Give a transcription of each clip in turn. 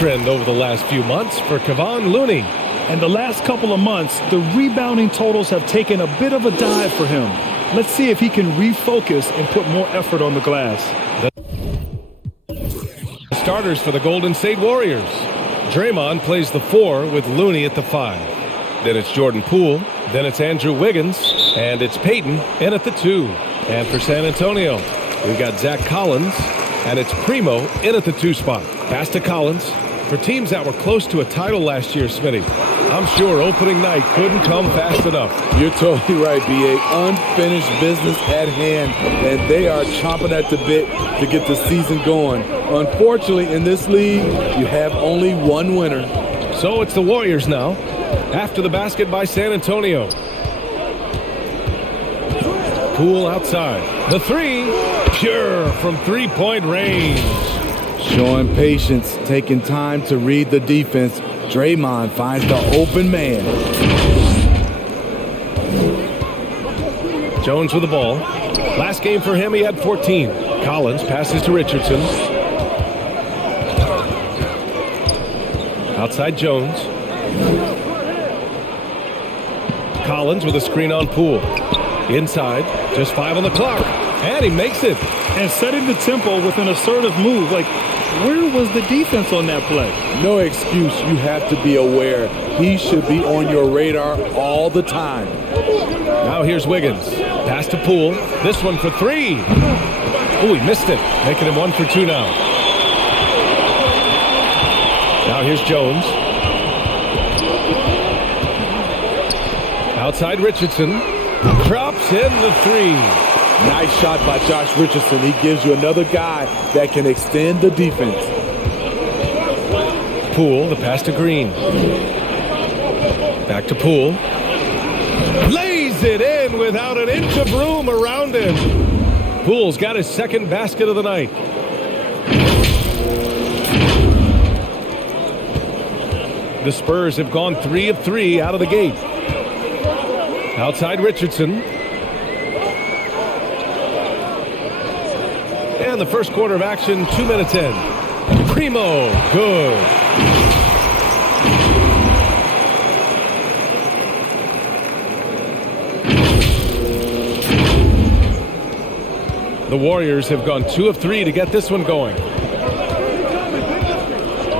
trend over the last few months for Kevon Looney. And the last couple of months, the rebounding totals have taken a bit of a dive for him. Let's see if he can refocus and put more effort on the glass. The starters for the Golden State Warriors. Draymond plays the 4 with Looney at the 5. Then it's Jordan Poole. Then it's Andrew Wiggins. And it's Payton in at the 2. And for San Antonio, we've got Zach Collins. And it's Primo in at the 2 spot. Pass to Collins. For teams that were close to a title last year, Smitty, I'm sure opening night couldn't come fast enough. You're totally right, B.A. Unfinished business at hand, and they are chomping at the bit to get the season going. Unfortunately, in this league, you have only one winner. So it's the Warriors now, after the basket by San Antonio. Poole outside. The 3, pure from three-point range. Showing patience, taking time to read the defense. Draymond finds the open man. Jones with the ball. Last game for him, he had 14. Collins passes to Richardson. Outside Jones. Collins with a screen on Poole. Inside, just 5 on the clock. And he makes it. And setting the tempo with an assertive move. Like, where was the defense on that play? No excuse. You have to be aware. He should be on your radar all the time. Now here's Wiggins. Pass to Poole. This one for 3. Oh, he missed it. Making him 1 for 2 now. Now here's Jones. Outside Richardson. Drops in the 3. Nice shot by Josh Richardson. He gives you another guy that can extend the defense. Poole, the pass to Green. Back to Poole. Lays it in without an inch of room around him. Poole's got his second basket of the night. The Spurs have gone 3 of 3 out of the gate. Outside Richardson. And the first quarter of action, 2 minutes in. Primo, good. The Warriors have gone 2 of 3 to get this one going.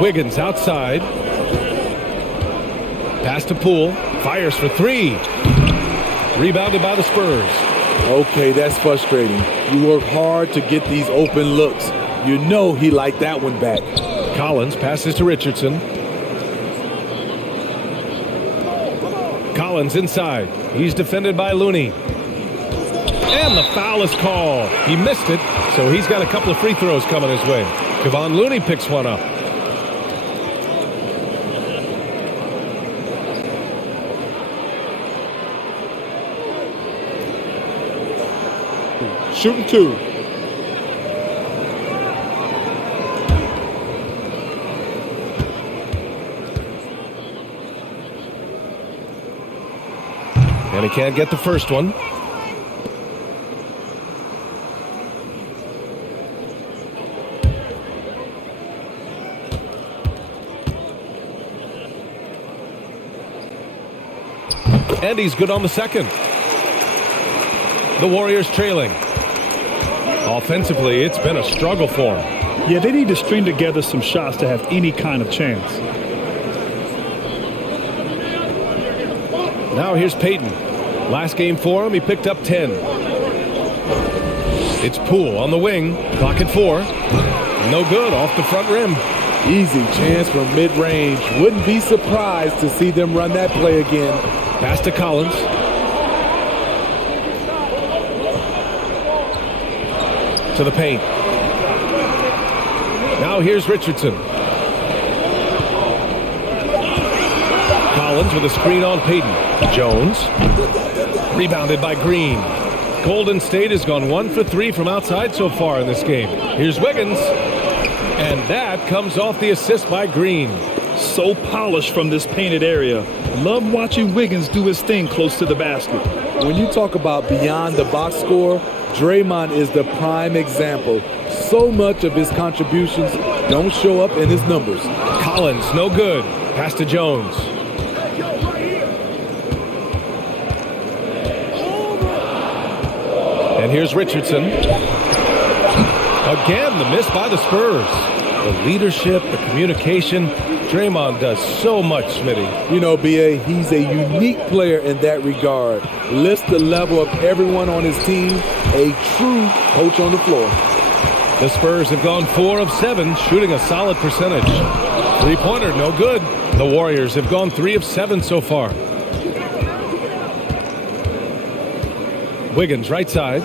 Wiggins outside. Pass to Poole. Fires for 3. Rebounded by the Spurs. Okay, that's frustrating. You work hard to get these open looks. You know he liked that one back. Collins passes to Richardson. Collins inside. He's defended by Looney. And the foul is called. He missed it, so he's got a couple of free throws coming his way. Kevon Looney picks one up. Shooting 2. And he can't get the first one. And he's good on the second. The Warriors trailing. Offensively, it's been a struggle for them. Yeah, they need to string together some shots to have any kind of chance. Now here's Payton. Last game for him, he picked up 10. It's Poole on the wing. Clock at 4. No good, off the front rim. Easy chance from mid-range. Wouldn't be surprised to see them run that play again. Pass to Collins. To the paint. Now here's Richardson. Collins with a screen on Payton. Jones. Rebounded by Green. Golden State has gone 1 for 3 from outside so far in this game. Here's Wiggins. And that comes off the assist by Green. So polished from this painted area. Love watching Wiggins do his thing close to the basket. When you talk about beyond the box score, Draymond is the prime example. So much of his contributions don't show up in his numbers. Collins, no good. Pass to Jones. And here's Richardson. Again, the miss by the Spurs. The leadership, the communication. Draymond does so much, Smitty. You know, B.A., he's a unique player in that regard. Lifts the level of everyone on his team. A true coach on the floor. The Spurs have gone 4 of 7, shooting a solid percentage. Three-pointer, no good. The Warriors have gone 3 of 7 so far. Wiggins, right side.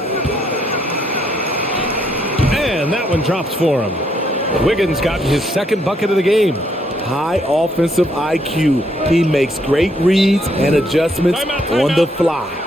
And that one drops for him. Wiggins got his second bucket of the game. High offensive IQ. He makes great reads and adjustments on the fly.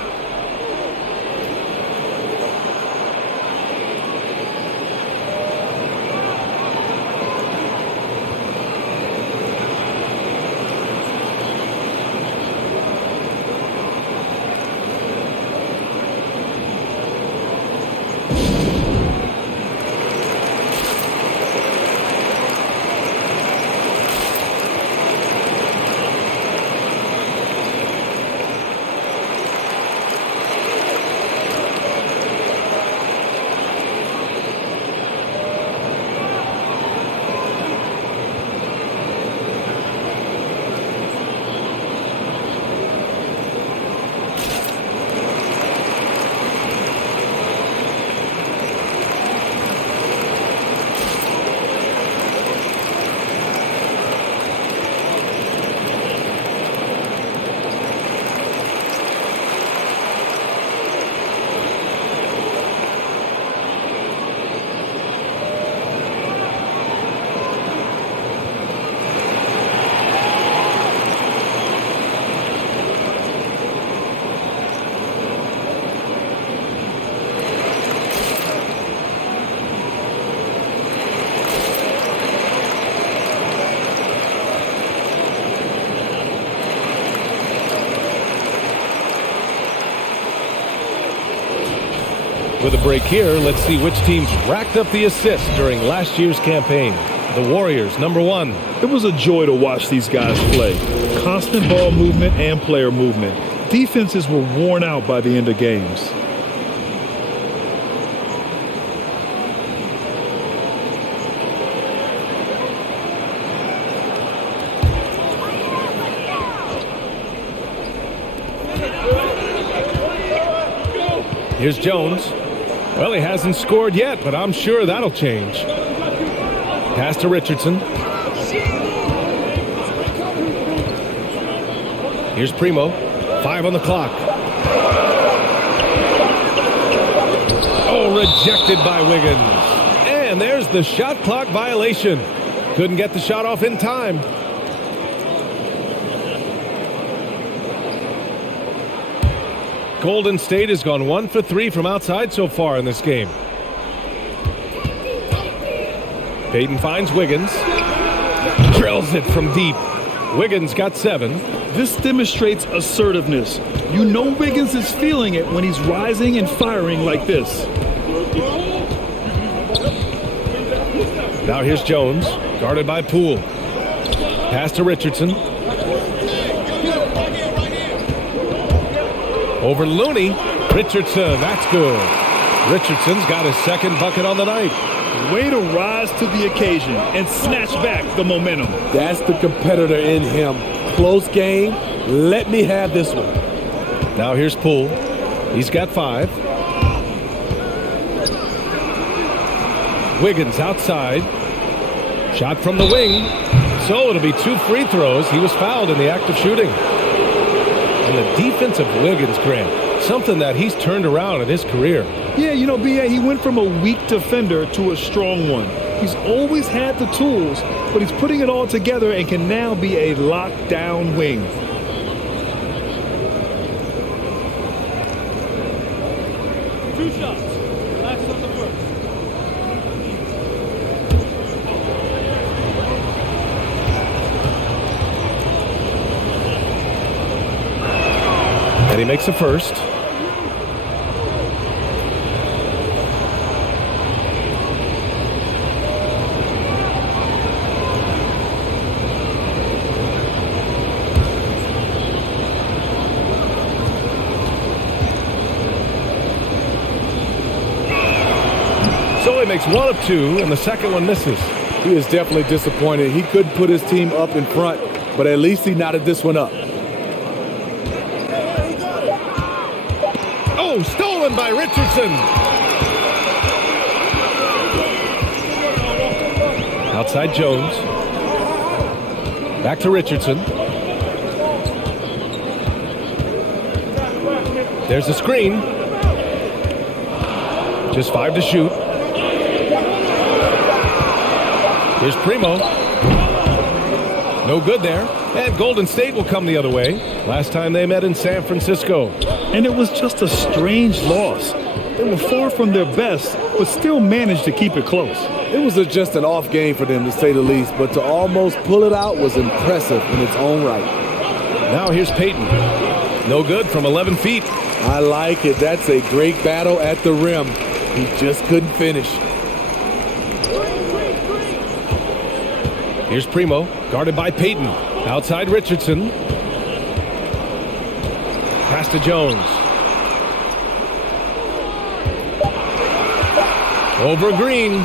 With a break here, let's see which teams racked up the assists during last year's campaign. The Warriors, number 1. It was a joy to watch these guys play. Constant ball movement and player movement. Defenses were worn out by the end of games. Here's Jones. Well, he hasn't scored yet, but I'm sure that'll change. Pass to Richardson. Here's Primo. 5 on the clock. Oh, rejected by Wiggins. And there's the shot clock violation. Couldn't get the shot off in time. Golden State has gone 1 for 3 from outside so far in this game. Payton finds Wiggins. Drills it from deep. Wiggins got 7. This demonstrates assertiveness. You know Wiggins is feeling it when he's rising and firing like this. Now here's Jones, guarded by Poole. Pass to Richardson. Over Looney. Richardson, that's good. Richardson's got his second bucket on the night. Way to rise to the occasion and snatch back the momentum. That's the competitor in him. Close game. Let me have this one. Now here's Poole. He's got 5. Wiggins outside. Shot from the wing. So it'll be 2 free throws. He was fouled in the act of shooting. And the defense of Wiggins, Grant, something that he's turned around in his career. Yeah, you know, B.A., he went from a weak defender to a strong one. He's always had the tools, but he's putting it all together and can now be a lockdown wing. Two shots. Last on the first. And he makes the first. makes one of two, and the second one misses. He is definitely disappointed. He couldn't put his team up in front, but at least he knotted this one up. Oh, stolen by Richardson. Outside Jones. Back to Richardson. There's a screen. Just 5 to shoot. Here's Primo. No good there. And Golden State will come the other way. Last time they met in San Francisco. And it was just a strange loss. They were far from their best, but still managed to keep it close. It was just an off game for them, to say the least, but to almost pull it out was impressive in its own right. Now here's Payton. No good from 11 feet. I like it. That's a great battle at the rim. He just couldn't finish. Here's Primo, guarded by Payton. Outside Richardson. Pass to Jones. Over Green.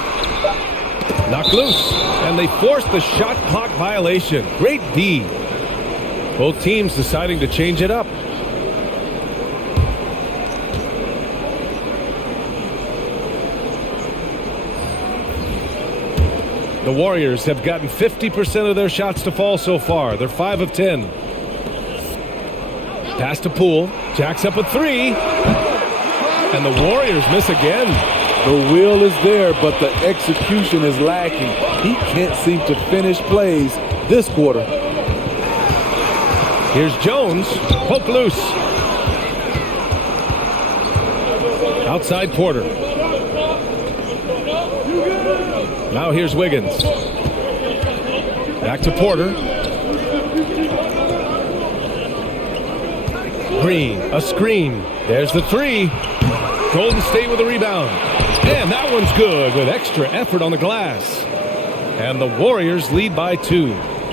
Knocked loose. And they forced the shot clock violation. Great D. Both teams deciding to change it up. The Warriors have gotten 50% of their shots to fall so far. They're 5 of 10. Pass to Poole. Jacks up a 3. And the Warriors miss again. The will is there, but the execution is lacking. He can't seem to finish plays this quarter. Here's Jones. Poke loose. Outside Porter. Now here's Wiggins. Back to Porter. Green, a screen. There's the 3. Golden State with a rebound. And that one's good with extra effort on the glass. And the Warriors lead by 2.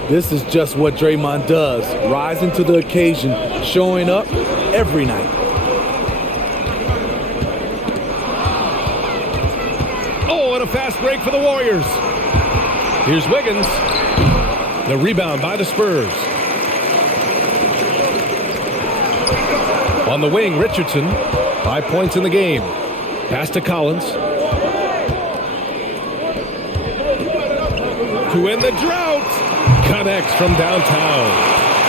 This is just what Draymond does, rising to the occasion, showing up every night. Oh, and a fast break for the Warriors. Here's Wiggins. The rebound by the Spurs. On the wing, Richardson. 5 points in the game. Pass to Collins. To end the drought. Connects from downtown.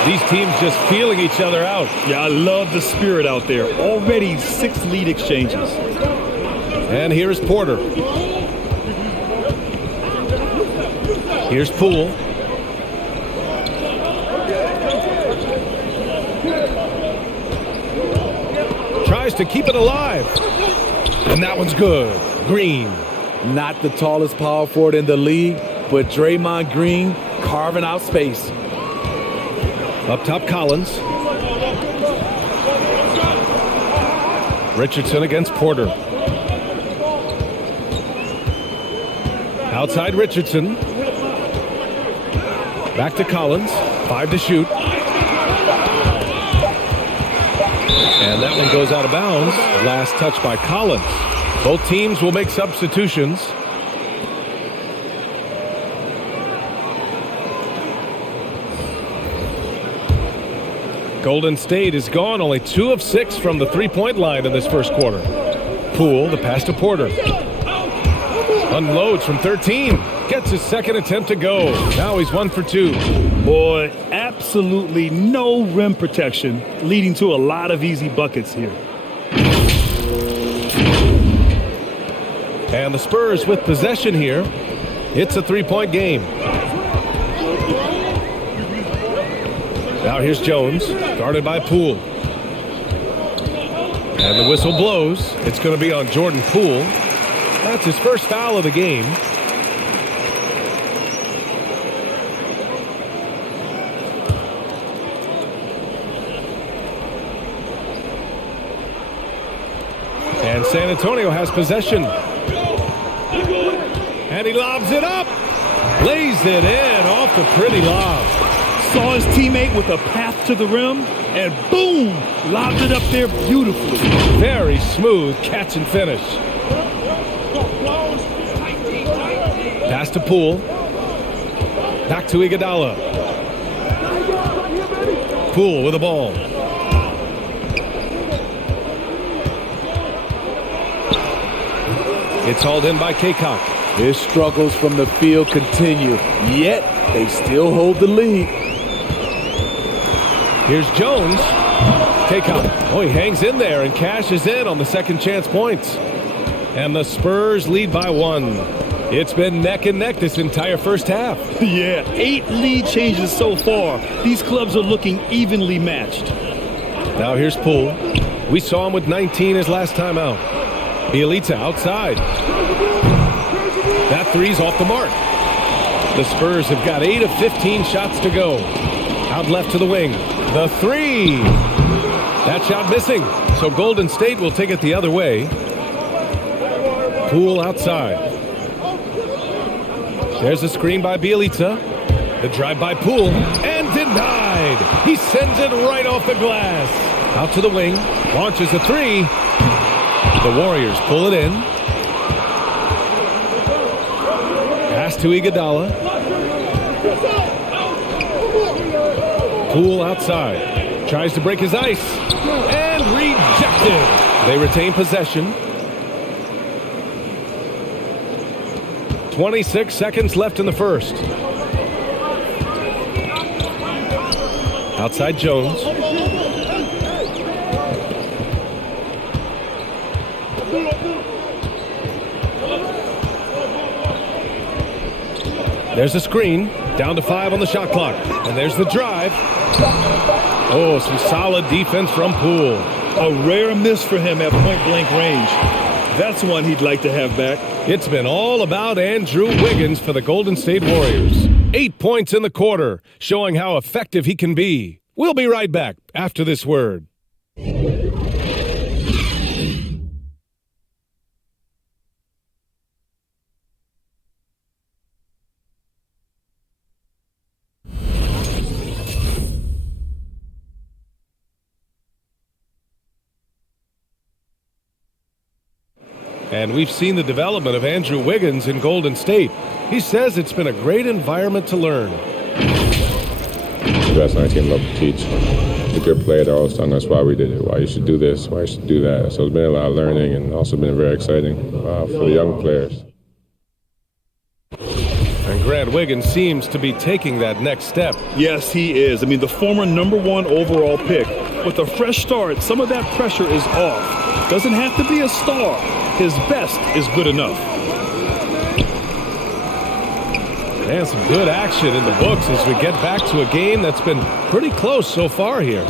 These teams just feeling each other out. Yeah, I love the spirit out there. Already 6 lead exchanges. And here's Porter. Here's Poole. Tries to keep it alive. And that one's good. Green. Not the tallest power forward in the league, but Draymond Green carving out space. Up top, Collins. Richardson against Porter. Outside Richardson. Back to Collins. 5 to shoot. And that one goes out of bounds. Last touch by Collins. Both teams will make substitutions. Golden State is gone only 2 of 6 from the three-point line in this first quarter. Poole, the pass to Porter. Unloads from 13. Gets his second attempt to go. Now he's 1 for 2. Boy, absolutely no rim protection, leading to a lot of easy buckets here. And the Spurs with possession here. It's a 3-point game. Now here's Jones, guarded by Poole. And the whistle blows. It's going to be on Jordan Poole. That's his first foul of the game. And San Antonio has possession. And he lobs it up. Lays it in off the pretty lob. Saw his teammate with a path to the rim, and boom, lobbed it up there beautifully. Very smooth catch and finish. to Poole. Back to Iguodala. Poole with the ball. It's hauled in by Kaycock. His struggles from the field continue, yet they still hold the lead. Here's Jones. Kaycock. Oh, he hangs in there and cashes in on the second chance points. And the Spurs lead by 1. It's been neck and neck this entire first half. Yeah, 8 lead changes so far. These clubs are looking evenly matched. Now here's Poole. We saw him with 19 his last time out. Bielitsa outside. That three's off the mark. The Spurs have got 8 of 15 shots to go. Out left to the wing. The three. That shot missing. So Golden State will take it the other way. Poole outside. There's a screen by Bielitsa. The drive by Poole. And denied. He sends it right off the glass. Out to the wing. Launches a three. The Warriors pull it in. Pass to Iguodala. Poole outside. Tries to break his ice. And rejected. They retain possession. 26 seconds left in the first. Outside Jones. There's a screen. Down to 5 on the shot clock. And there's the drive. Oh, some solid defense from Poole. A rare miss for him at point-blank range. That's one he'd like to have back. It's been all about Andrew Wiggins for the Golden State Warriors. 8 points in the quarter, showing how effective he can be. We'll be right back after this word. And we've seen the development of Andrew Wiggins in Golden State. He says it's been a great environment to learn. The best 19 love to teach. The good player, they're always telling us why we did it, why you should do this, why you should do that. So it's been a lot of learning and also been very exciting for the young players. And Grant Wiggins seems to be taking that next step. Yes, he is. I mean, the former #1 overall pick. With a fresh start, some of that pressure is off. Doesn't have to be a star. His best is good enough. And some good action in the books as we get back to a game that's been pretty close so far here.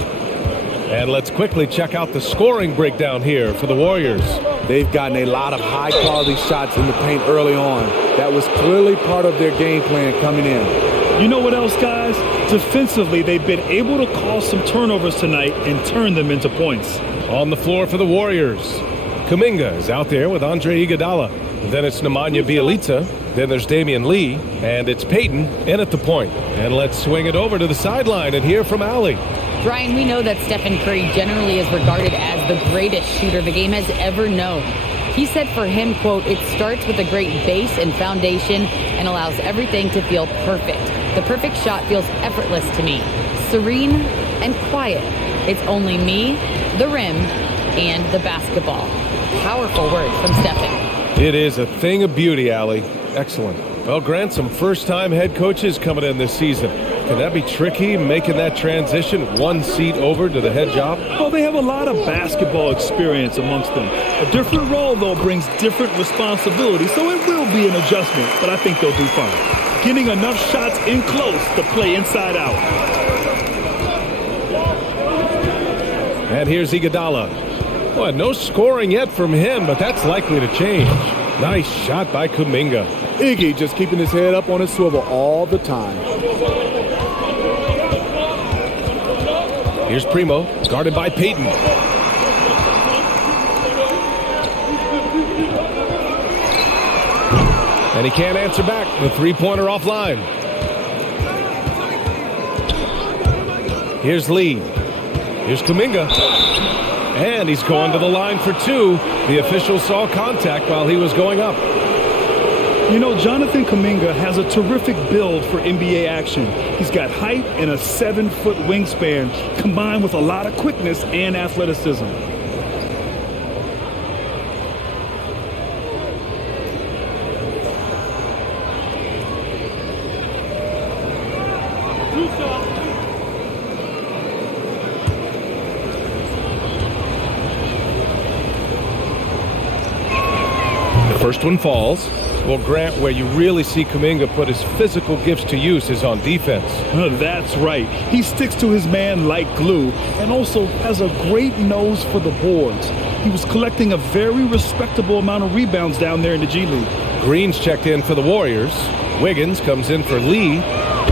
And let's quickly check out the scoring breakdown here for the Warriors. They've gotten a lot of high-quality shots in the paint early on. That was clearly part of their game plan coming in. You know what else, guys? Defensively, they've been able to cause some turnovers tonight and turn them into points. On the floor for the Warriors, Kuminga is out there with Andre Iguodala. Then it's Nemanja Bjelica. Then there's Damian Lee. And it's Payton in at the point. And let's swing it over to the sideline and hear from Allie. Brian, we know that Stephen Curry generally is regarded as the greatest shooter the game has ever known. He said for him, quote, "It starts with a great base and foundation and allows everything to feel perfect. The perfect shot feels effortless to me. Serene and quiet. It's only me, the rim, and the basketball." Powerful words from Stephen. It is a thing of beauty, Allie. Excellent. Well, Grant, some first-time head coaches coming in this season. Can that be tricky, making that transition one seat over to the head job? Well, they have a lot of basketball experience amongst them. A different role, though, brings different responsibilities, so it will be an adjustment, but I think they'll do fine. Getting enough shots in close to play inside out. And here's Iguodala. Boy, no scoring yet from him, but that's likely to change. Nice shot by Kuminga. Iggy just keeping his head up on his swivel all the time. Here's Primo, guarded by Payton. And he can't answer back. The three-pointer offline. Here's Lee. Here's Kuminga. And he's going to the line for two. The official saw contact while he was going up. You know, Jonathan Kuminga has a terrific build for NBA action. He's got height and a 7-foot wingspan, combined with a lot of quickness and athleticism. First one falls. Well, Grant, where you really see Kuminga put his physical gifts to use is on defense. That's right. He sticks to his man like glue and also has a great nose for the boards. He was collecting a very respectable amount of rebounds down there in the G League. Green's checked in for the Warriors. Wiggins comes in for Lee.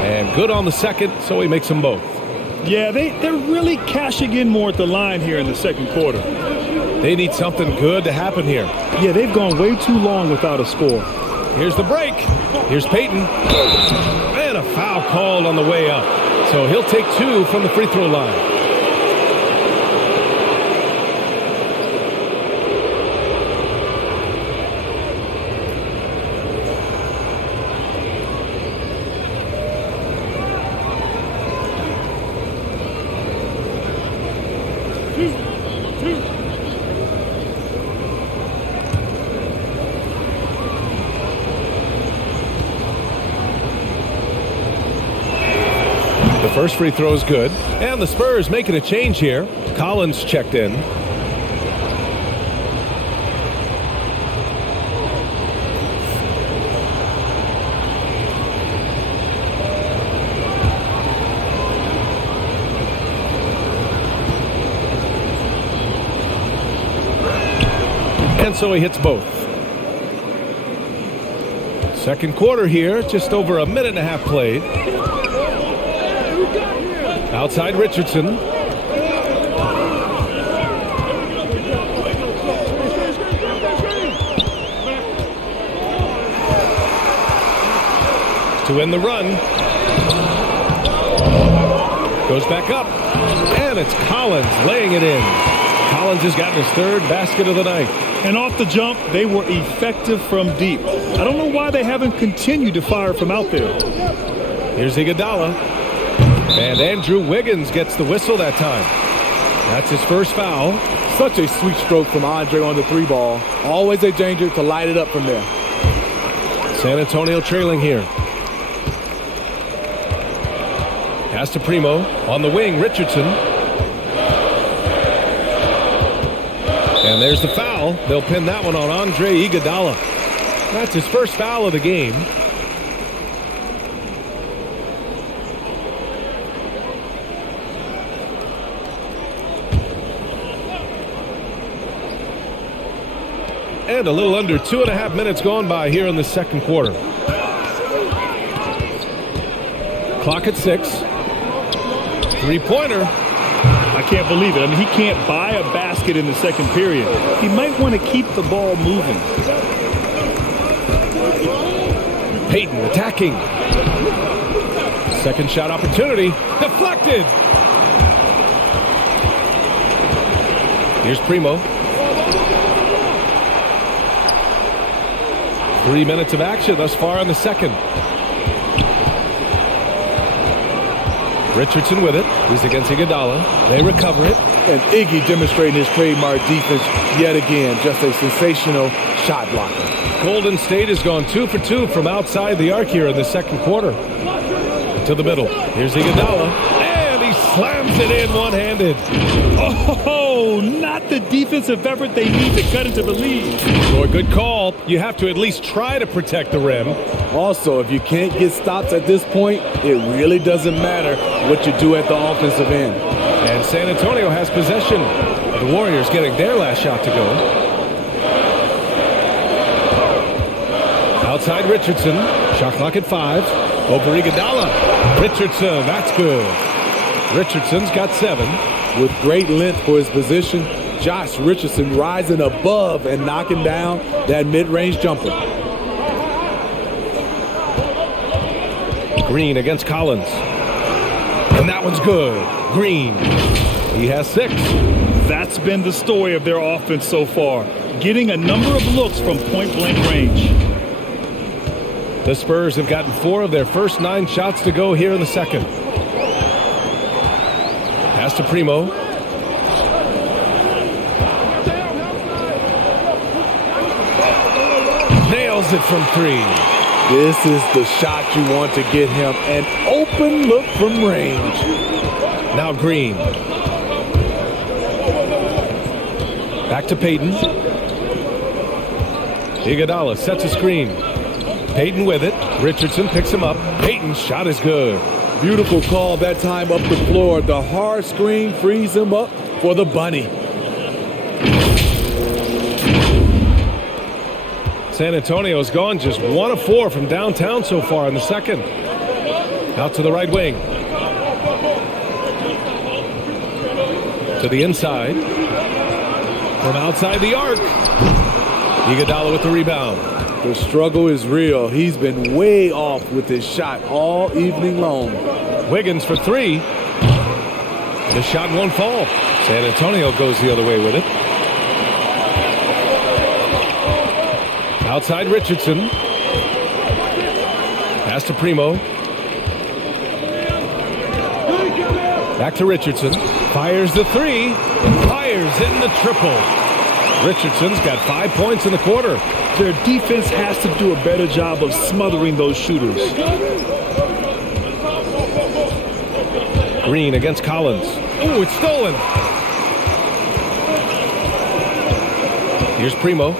And good on the second, so he makes them both. Yeah, they're really cashing in more at the line here in the second quarter. They need something good to happen here. Yeah, they've gone way too long without a score. Here's the break. Here's Payton. And a foul called on the way up. So he'll take 2 from the free throw line. The first free throw is good. And the Spurs making a change here. Collins checked in. And so he hits both. Second quarter here, just over a minute and a half played. Outside Richardson. To end the run. Goes back up. And it's Collins laying it in. Collins has gotten his third basket of the night. And off the jump, they were effective from deep. I don't know why they haven't continued to fire from out there. Here's Iguodala. And Andrew Wiggins gets the whistle that time. That's his first foul. Such a sweet stroke from Andre on the 3-ball. Always a danger to light it up from there. San Antonio trailing here. Pass to Primo. On the wing, Richardson. And there's the foul. They'll pin that one on Andre Iguodala. That's his first foul of the game. And a little under 2.5 minutes gone by here in the second quarter. Clock at 6. Three-pointer. I can't believe it. I mean, he can't buy a basket in the second period. He might want to keep the ball moving. Payton attacking. Second shot opportunity. Deflected. Here's Primo. 3 minutes of action thus far in the second. Richardson with it. He's against Iguodala. They recover it. And Iggy demonstrating his trademark defense yet again. Just a sensational shot blocker. Golden State has gone 2 for 2 from outside the arc here in the second quarter. To the middle. Here's Iguodala. And he slams it in one-handed. Oh, not the defensive effort they need to cut into the lead. So a good call. You have to at least try to protect the rim. Also, if you can't get stops at this point, it really doesn't matter what you do at the offensive end. And San Antonio has possession. The Warriors getting their last shot to go. Outside Richardson. Shot clock at 5. Over Iguodala. Richardson, that's good. Richardson's got 7. With great length for his position, Josh Richardson rising above and knocking down that mid-range jumper. Green against Collins. And that one's good. Green. He has 6. That's been the story of their offense so far. Getting a number of looks from point-blank range. The Spurs have gotten 4 of their first 9 shots to go here in the second. Pass to Primo. Nails it from 3. This is the shot you want to get him. An open look from range. Now Green. Back to Payton. Iguodala sets a screen. Payton with it. Richardson picks him up. Payton's shot is good. Beautiful call that time up the floor. The hard screen frees him up for the bunny. San Antonio's gone just 1 of 4 from downtown so far in the second. Out to the right wing. To the inside. From outside the arc. Iguodala with the rebound. The struggle is real. He's been way off with his shot all evening long. Wiggins for 3. The shot won't fall. San Antonio goes the other way with it. Outside Richardson. Pass to Primo. Back to Richardson. Fires the 3. Fires in the triple. Richardson's got 5 points in the quarter. Their defense has to do a better job of smothering those shooters. Green against Collins. Ooh, it's stolen. Here's Primo.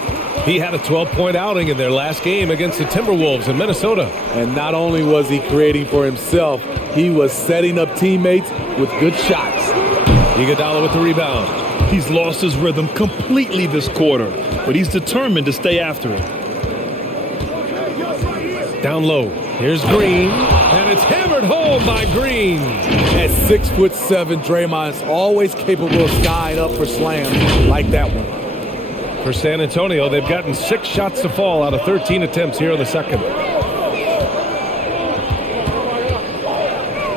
He had a 12-point outing in their last game against the Timberwolves in Minnesota. And not only was he creating for himself, he was setting up teammates with good shots. Iguodala with the rebound. He's lost his rhythm completely this quarter, but he's determined to stay after it. Down low. Here's Green, and it's hammered home by Green. At 6'7", Draymond's always capable of skying up for slams like that one. For San Antonio, they've gotten 6 shots to fall out of 13 attempts here in the second.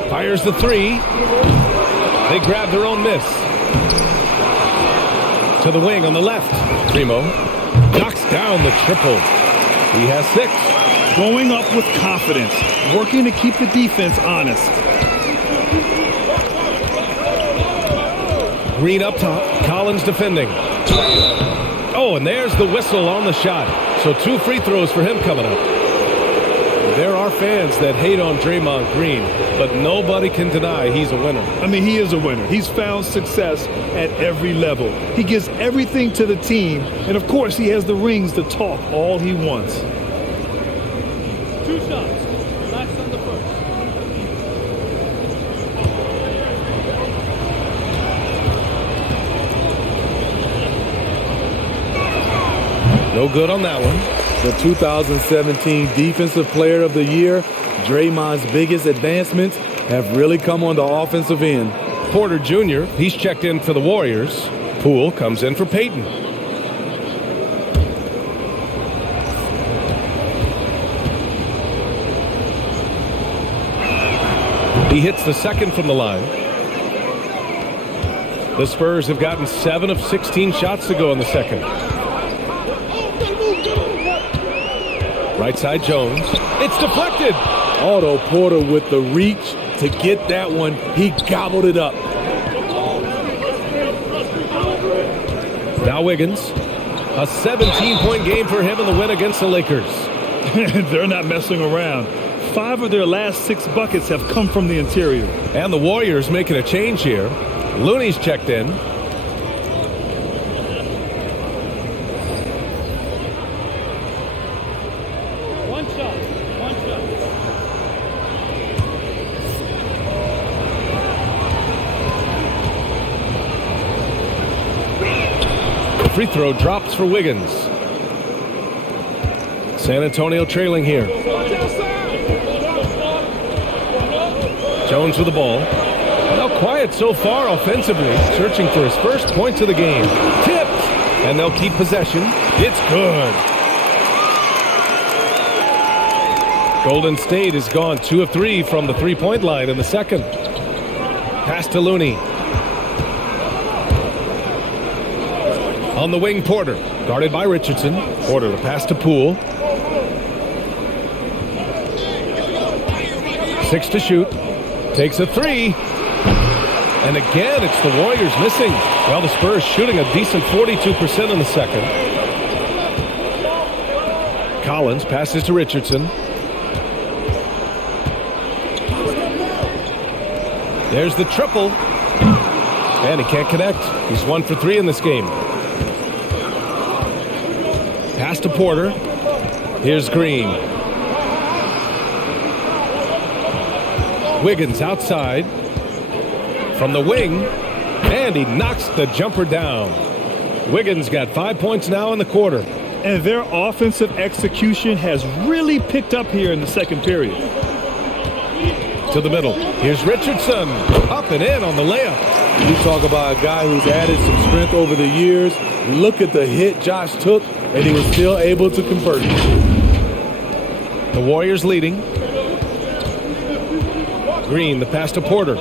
Fires the 3. They grab their own miss. To the wing on the left. Primo knocks down the triple. He has 6. Going up with confidence, working to keep the defense honest. Green up top. Collins defending. Oh, and there's the whistle on the shot. So 2 free throws for him coming up. There are fans that hate on Draymond Green, but nobody can deny he's a winner. I mean, he is a winner. He's found success at every level. He gives everything to the team, and of course, he has the rings to talk all he wants. 2 shots. Last on the first. No good on that one. The 2017 Defensive Player of the Year, Draymond's biggest advancements have really come on the offensive end. Porter Jr., he's checked in for the Warriors. Poole comes in for Payton. He hits the second from the line. The Spurs have gotten 7 of 16 shots to go in the second. Right side Jones. It's deflected. Otto Porter with the reach to get that one. He gobbled it up. Now Wiggins. A 17-point game for him in the win against the Lakers. They're not messing around. 5 of their last 6 buckets have come from the interior. And the Warriors making a change here. Looney's checked in. One shot. Free throw drops for Wiggins. San Antonio trailing here. Jones with the ball. Now quiet so far offensively, searching for his first points of the game. Tipped, and they'll keep possession. It's good. Golden State has gone 2 of 3 from the three-point line in the second. Pass to Looney. On the wing, Porter, guarded by Richardson. Porter, the pass to Poole. 6 to shoot. Takes a 3. And again, it's the Warriors missing. Well, the Spurs shooting a decent 42% in the second. Collins passes to Richardson. There's the triple. And he can't connect. He's 1 for 3 in this game. Pass to Porter. Here's Green. Wiggins outside. From the wing. And he knocks the jumper down. Wiggins got 5 points now in the quarter. And their offensive execution has really picked up here in the second period. To the middle. Here's Richardson. Up and in on the layup. You talk about a guy who's added some strength over the years. Look at the hit Josh took, and he was still able to convert. The Warriors leading. Green, the pass to Porter.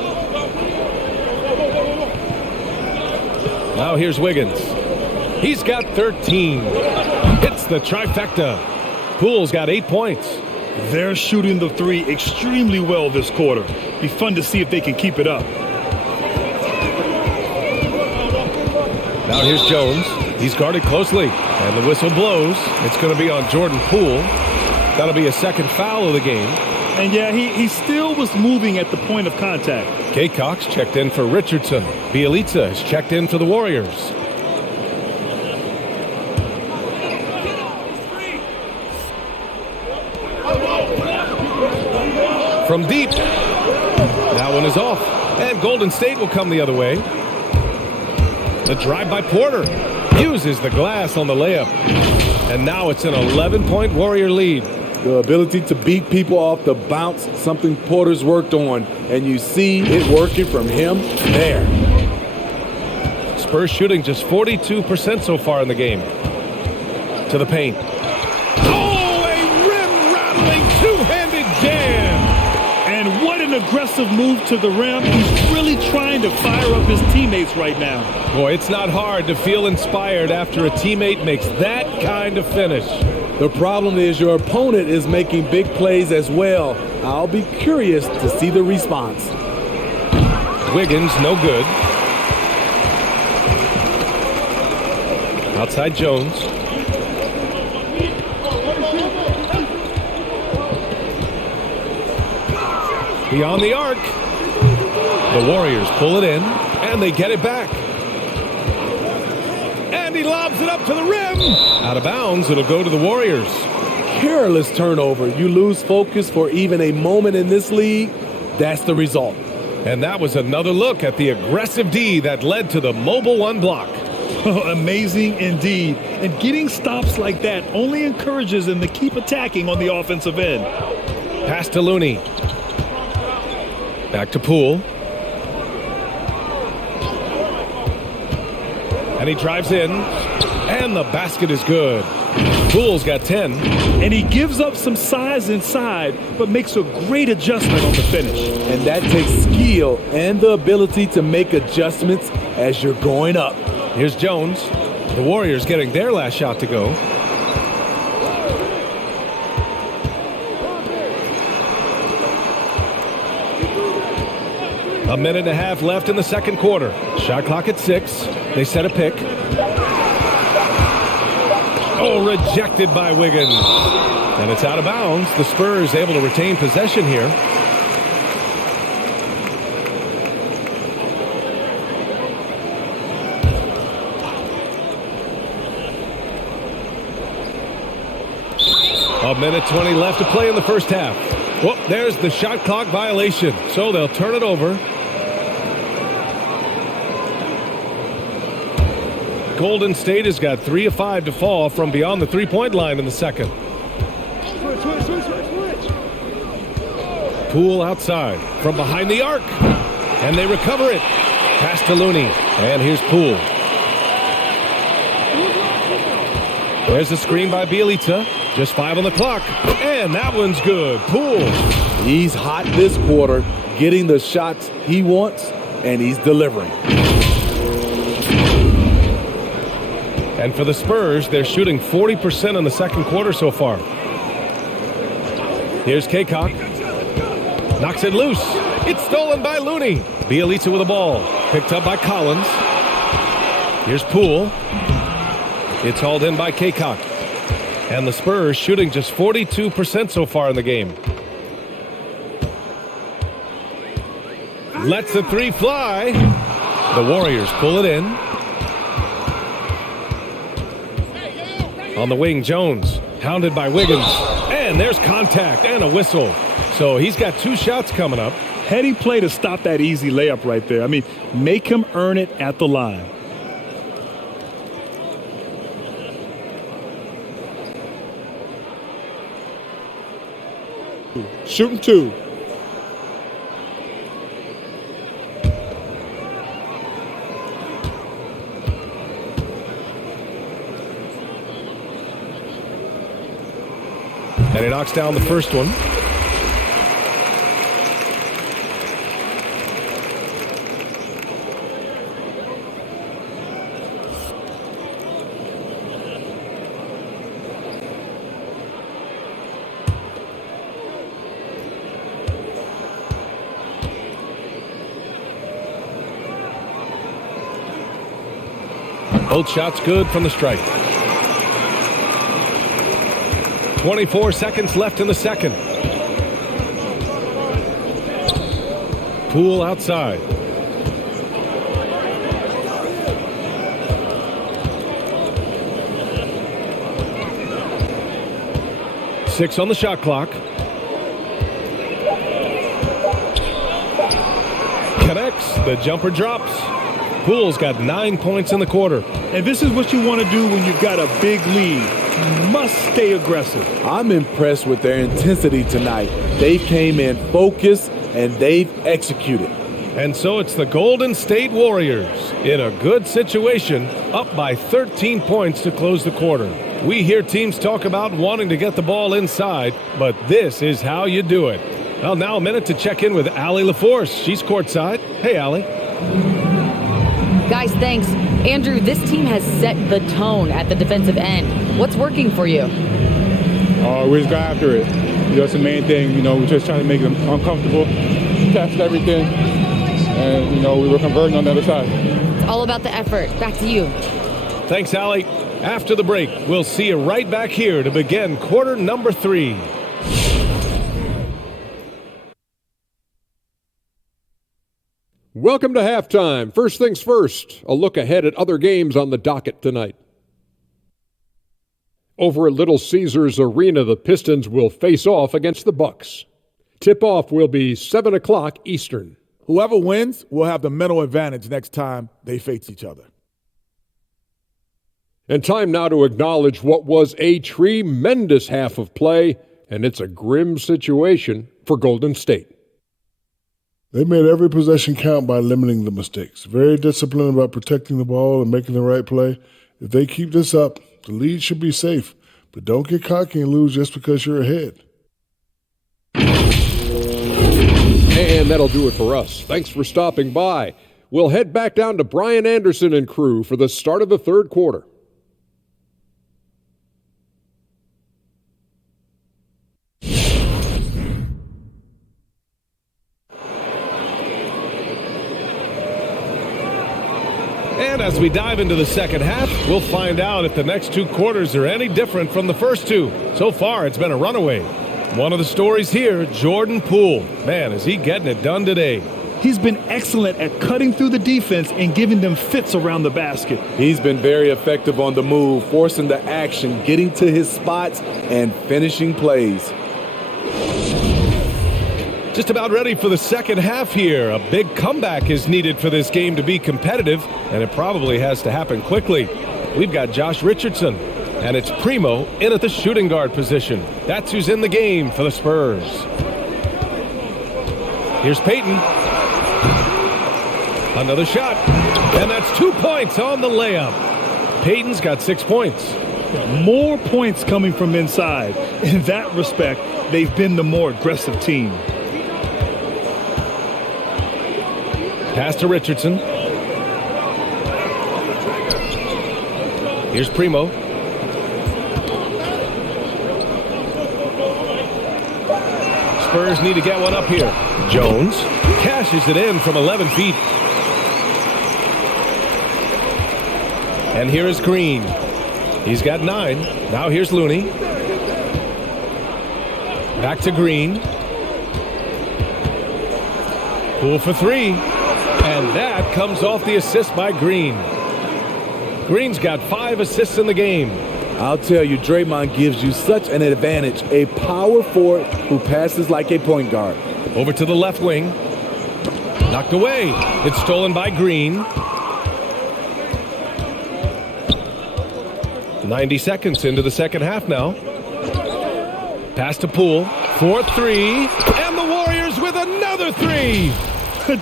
Now here's Wiggins. He's got 13. Hits the trifecta. Poole's got 8 points. They're shooting the 3 extremely well this quarter. Be fun to see if they can keep it up. Now here's Jones. He's guarded closely. And the whistle blows. It's going to be on Jordan Poole. That'll be a second foul of the game. And yeah, he still was moving at the point of contact. Kay Cox checked in for Richardson. Bielitsa has checked in for the Warriors. From deep. That one is off. And Golden State will come the other way. The drive by Porter. Uses the glass on the layup. And now it's an 11-point Warrior lead. The ability to beat people off the bounce, something Porter's worked on. And you see it working from him there. Spurs shooting just 42% so far in the game. To the paint. Oh, a rim-rattling two-handed jam. And what an aggressive move to the rim. He's really trying to fire up his teammates right now. Boy, it's not hard to feel inspired after a teammate makes that kind of finish. The problem is your opponent is making big plays as well. I'll be curious to see the response. Wiggins, no good. Outside Jones. Beyond the arc. The Warriors pull it in, and they get it back. And he lobs it up to the rim. Out of bounds, it'll go to the Warriors. Careless turnover. You lose focus for even a moment in this league. That's the result. And that was another look at the aggressive D that led to the mobile one block. Amazing indeed. And getting stops like that only encourages them to keep attacking on the offensive end. Pass to Looney. Back to Poole. And he drives in. And the basket is good. Poole's got 10. And he gives up some size inside, but makes a great adjustment on the finish. And that takes skill and the ability to make adjustments as you're going up. Here's Jones. The Warriors getting their last shot to go. A minute and a half left in the second quarter. Shot clock at 6. They set a pick. Oh, rejected by Wiggins. And it's out of bounds. The Spurs able to retain possession here. A minute 20 left to play in the first half. Well, there's the shot clock violation. So they'll turn it over. Golden State has got 3 of 5 to fall from beyond the three-point line in the second. Poole outside from behind the arc. And they recover it. Pass to Looney. And here's Poole. There's a screen by Bielitsa. Just 5 on the clock. And that one's good. Poole. He's hot this quarter, getting the shots he wants, and he's delivering. And for the Spurs, they're shooting 40% in the second quarter so far. Here's Kaycock. Knocks it loose. It's stolen by Looney. Bielitsa with the ball. Picked up by Collins. Here's Poole. It's hauled in by Kaycock. And the Spurs shooting just 42% so far in the game. Lets the three fly. The Warriors pull it in. On the wing, Jones, hounded by Wiggins. And there's contact and a whistle. So he's got 2 shots coming up. Heady play to stop that easy layup right there. I mean, make him earn it at the line. Shooting 2. And he knocks down the first one. Both shots good from the strike. 24 seconds left in the second. Poole outside. Six on the shot clock. Connects. The jumper drops. Poole's got 9 points in the quarter. And this is what you want to do when you've got a big lead. You must stay aggressive. I'm impressed with their intensity tonight. They came in focused and they've executed. And so it's the Golden State Warriors in a good situation, up by 13 points to close the quarter. We hear teams talk about wanting to get the ball inside, but this is how you do it. Well, now a minute to check in with Allie LaForce. She's courtside. Hey, Allie. Guys, thanks. Andrew, this team has set the tone at the defensive end. What's working for you? We just got after it. That's the main thing. We're just trying to make them uncomfortable, test everything, and, we were converting on the other side. It's all about the effort. Back to you. Thanks, Allie. After the break, we'll see you right back here to begin quarter number 3. Welcome to halftime. First things first, a look ahead at other games on the docket tonight. Over at Little Caesars Arena, the Pistons will face off against the Bucks. Tip-off will be 7 o'clock Eastern. Whoever wins will have the mental advantage next time they face each other. And time now to acknowledge what was a tremendous half of play, and it's a grim situation for Golden State. They made every possession count by limiting the mistakes. Very disciplined about protecting the ball and making the right play. If they keep this up, the lead should be safe. But don't get cocky and lose just because you're ahead. And that'll do it for us. Thanks for stopping by. We'll head back down to Brian Anderson and crew for the start of the third quarter. And as we dive into the second half, we'll find out if the next 2 quarters are any different from the first 2. So far, it's been a runaway. One of the stories here, Jordan Poole. Man, is he getting it done today. He's been excellent at cutting through the defense and giving them fits around the basket. He's been very effective on the move, forcing the action, getting to his spots, and finishing plays. Just about ready for the second half here. A big comeback is needed for this game to be competitive, and it probably has to happen quickly. We've got Josh Richardson, and it's Primo in at the shooting guard position. That's who's in the game for the Spurs. Here's Payton. Another shot, and that's 2 points on the layup. Payton's got 6 points. More points coming from inside. In that respect, they've been the more aggressive team. Pass to Richardson. Here's Primo. Spurs need to get one up here. Jones cashes it in from 11 feet. And here is Green. He's got 9. Now here's Looney. Back to Green. Poole for 3. And that comes off the assist by Green. Green's got 5 assists in the game. I'll tell you, Draymond gives you such an advantage. A power forward who passes like a point guard. Over to the left wing. Knocked away. It's stolen by Green. 90 seconds into the second half now. Pass to Poole for 3. And the Warriors with another 3.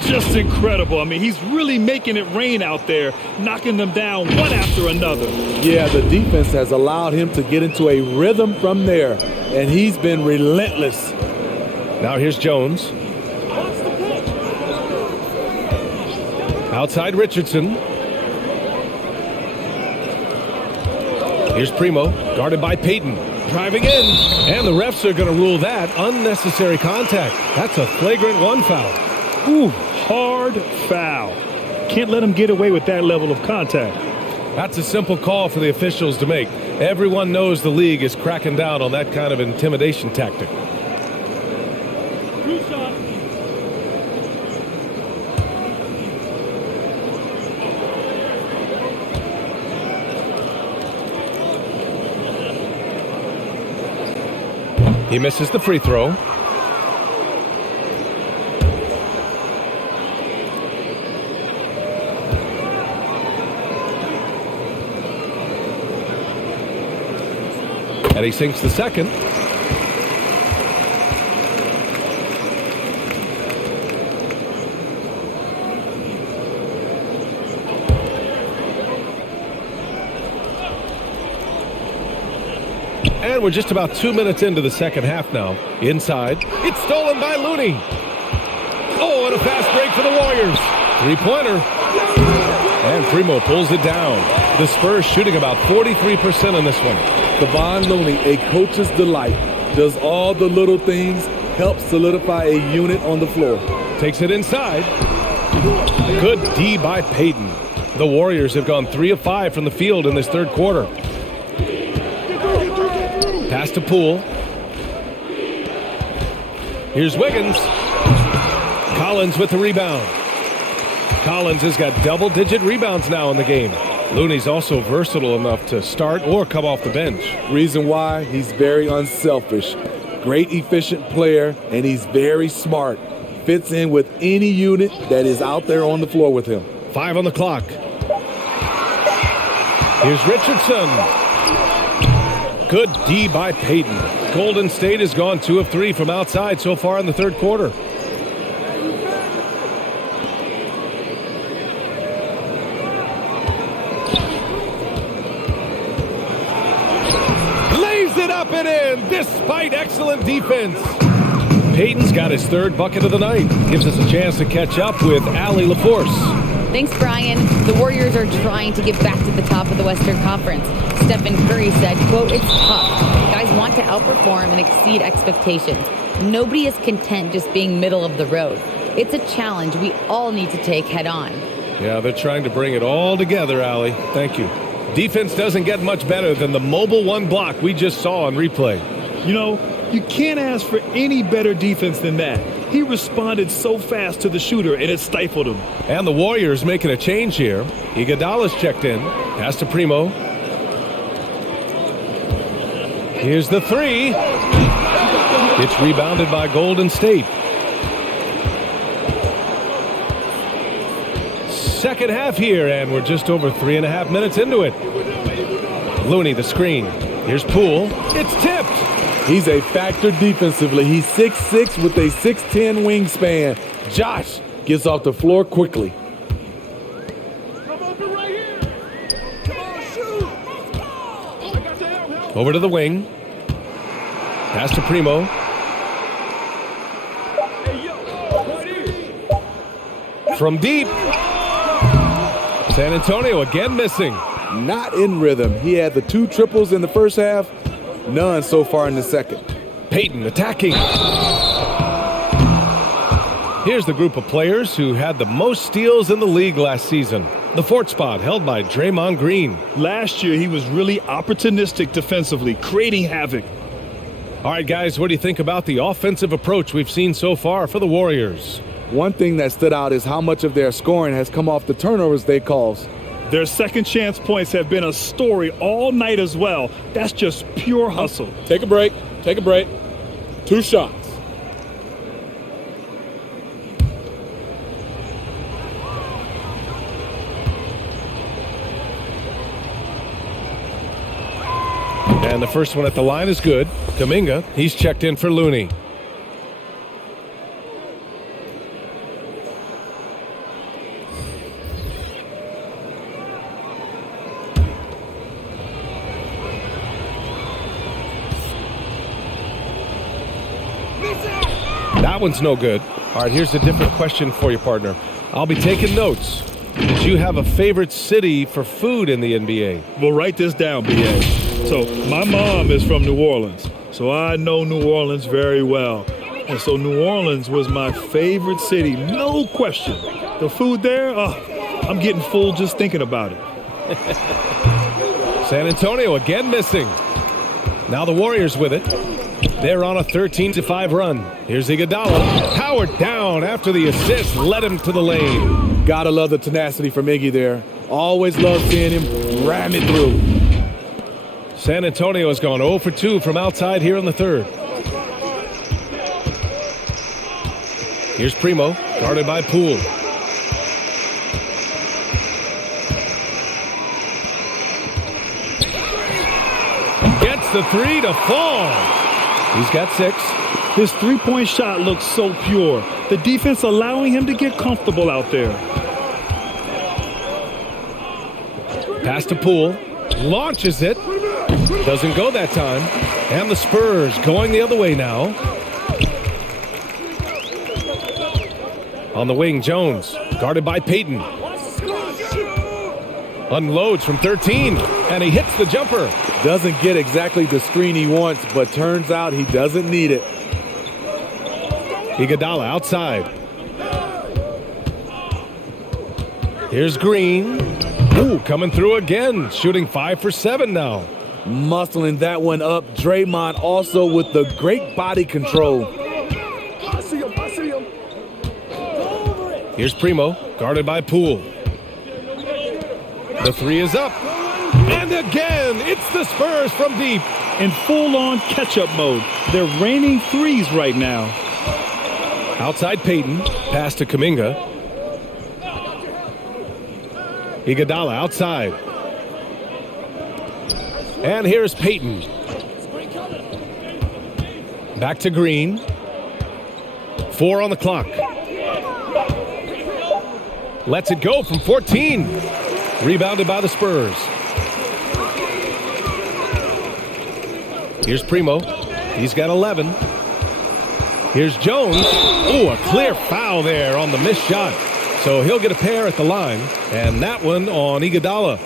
Just incredible. I mean, he's really making it rain out there, knocking them down one after another. Yeah, the defense has allowed him to get into a rhythm from there, and he's been relentless. Now here's Jones. Outside Richardson. Here's Primo, guarded by Payton. Driving in. And the refs are going to rule that unnecessary contact. That's a flagrant 1 foul. Ooh, hard foul. Can't let him get away with that level of contact. That's a simple call for the officials to make. Everyone knows the league is cracking down on that kind of intimidation tactic. 2 shots. He misses the free throw. And he sinks the second. And we're just about 2 minutes into the second half now. Inside. It's stolen by Looney. Oh, and a fast break for the Warriors. 3-pointer. And Primo pulls it down. The Spurs shooting about 43% on this one. Kevon Looney, a coach's delight, does all the little things, helps solidify a unit on the floor. Takes it inside. Good D by Payton. The Warriors have gone 3 of 5 from the field in this third quarter. Pass to Poole. Here's Wiggins. Collins with the rebound. Collins has got double-digit rebounds now in the game. Looney's also versatile enough to start or come off the bench. Reason why, he's very unselfish. Great efficient player, and he's very smart. Fits in with any unit that is out there on the floor with him. 5 on the clock. Here's Richardson. Good D by Payton. Golden State has gone 2 of 3 from outside so far in the third quarter. Up and in, despite excellent defense. Payton's got his 3rd bucket of the night. Gives us a chance to catch up with Allie LaForce. Thanks, Brian. The Warriors are trying to get back to the top of the Western Conference. Stephen Curry said, quote, "It's tough. Guys want to outperform and exceed expectations. Nobody is content just being middle of the road. It's a challenge we all need to take head on." Yeah, they're trying to bring it all together, Allie. Thank you. Defense doesn't get much better than the mobile 1 block we just saw on replay. You know, you can't ask for any better defense than that. He responded so fast to the shooter, and it stifled him. And the Warriors making a change here. Iguodala's checked in. Pass to Primo. Here's the 3. It's rebounded by Golden State. Second half here, and we're just over 3.5 minutes into it. Looney, the screen. Here's Poole. It's tipped. He's a factor defensively. He's 6'6" with a 6'10" wingspan. Josh gets off the floor quickly. Over to the wing. Pass to Primo. From deep. San Antonio again missing. Not in rhythm. He had the 2 triples in the first half. None so far in the second. Payton attacking. Here's the group of players who had the most steals in the league last season. The fourth spot held by Draymond Green. Last year, he was really opportunistic defensively, creating havoc. All right, guys, what do you think about the offensive approach we've seen so far for the Warriors? One thing that stood out is how much of their scoring has come off the turnovers they cause. Their second chance points have been a story all night as well. That's just pure hustle. Take a break. Take a break. 2 shots. And the first one at the line is good. Kuminga, he's checked in for Looney. That one's no good. All right, here's a different question for you, partner. I'll be taking notes. Did you have a favorite city for food in the NBA? Well, write this down, B.A. So my mom is from New Orleans, so I know New Orleans very well. And so New Orleans was my favorite city, no question. The food there, I'm getting full just thinking about it. San Antonio again missing. Now the Warriors with it. They're on a 13-5 run. Here's Iguodala. Powered down after the assist led him to the lane. Gotta love the tenacity from Iggy there. Always love seeing him ram it through. San Antonio has gone 0 for 2 from outside here in the third. Here's Primo, guarded by Poole. Gets the three to fall. He's got 6. His three-point shot looks so pure. The defense allowing him to get comfortable out there. Pass to Poole. Launches it. Doesn't go that time. And the Spurs going the other way now. On the wing, Jones, guarded by Payton. Unloads from 13, and he hits the jumper. Doesn't get exactly the screen he wants, but turns out he doesn't need it. Iguodala outside. Here's Green. Ooh, coming through again, shooting 5 for 7 now. Muscling that one up. Draymond also with the great body control. Here's Primo, guarded by Poole. The three is up. And again, it's the Spurs from deep. In full-on catch-up mode. They're raining threes right now. Outside Payton, pass to Kuminga. Iguodala outside. And here's Payton. Back to Green. 4 on the clock. Lets it go from 14. Rebounded by the Spurs. Here's Primo. He's got 11. Here's Jones. Ooh, a clear foul there on the missed shot. So he'll get a pair at the line. And that one on Iguodala.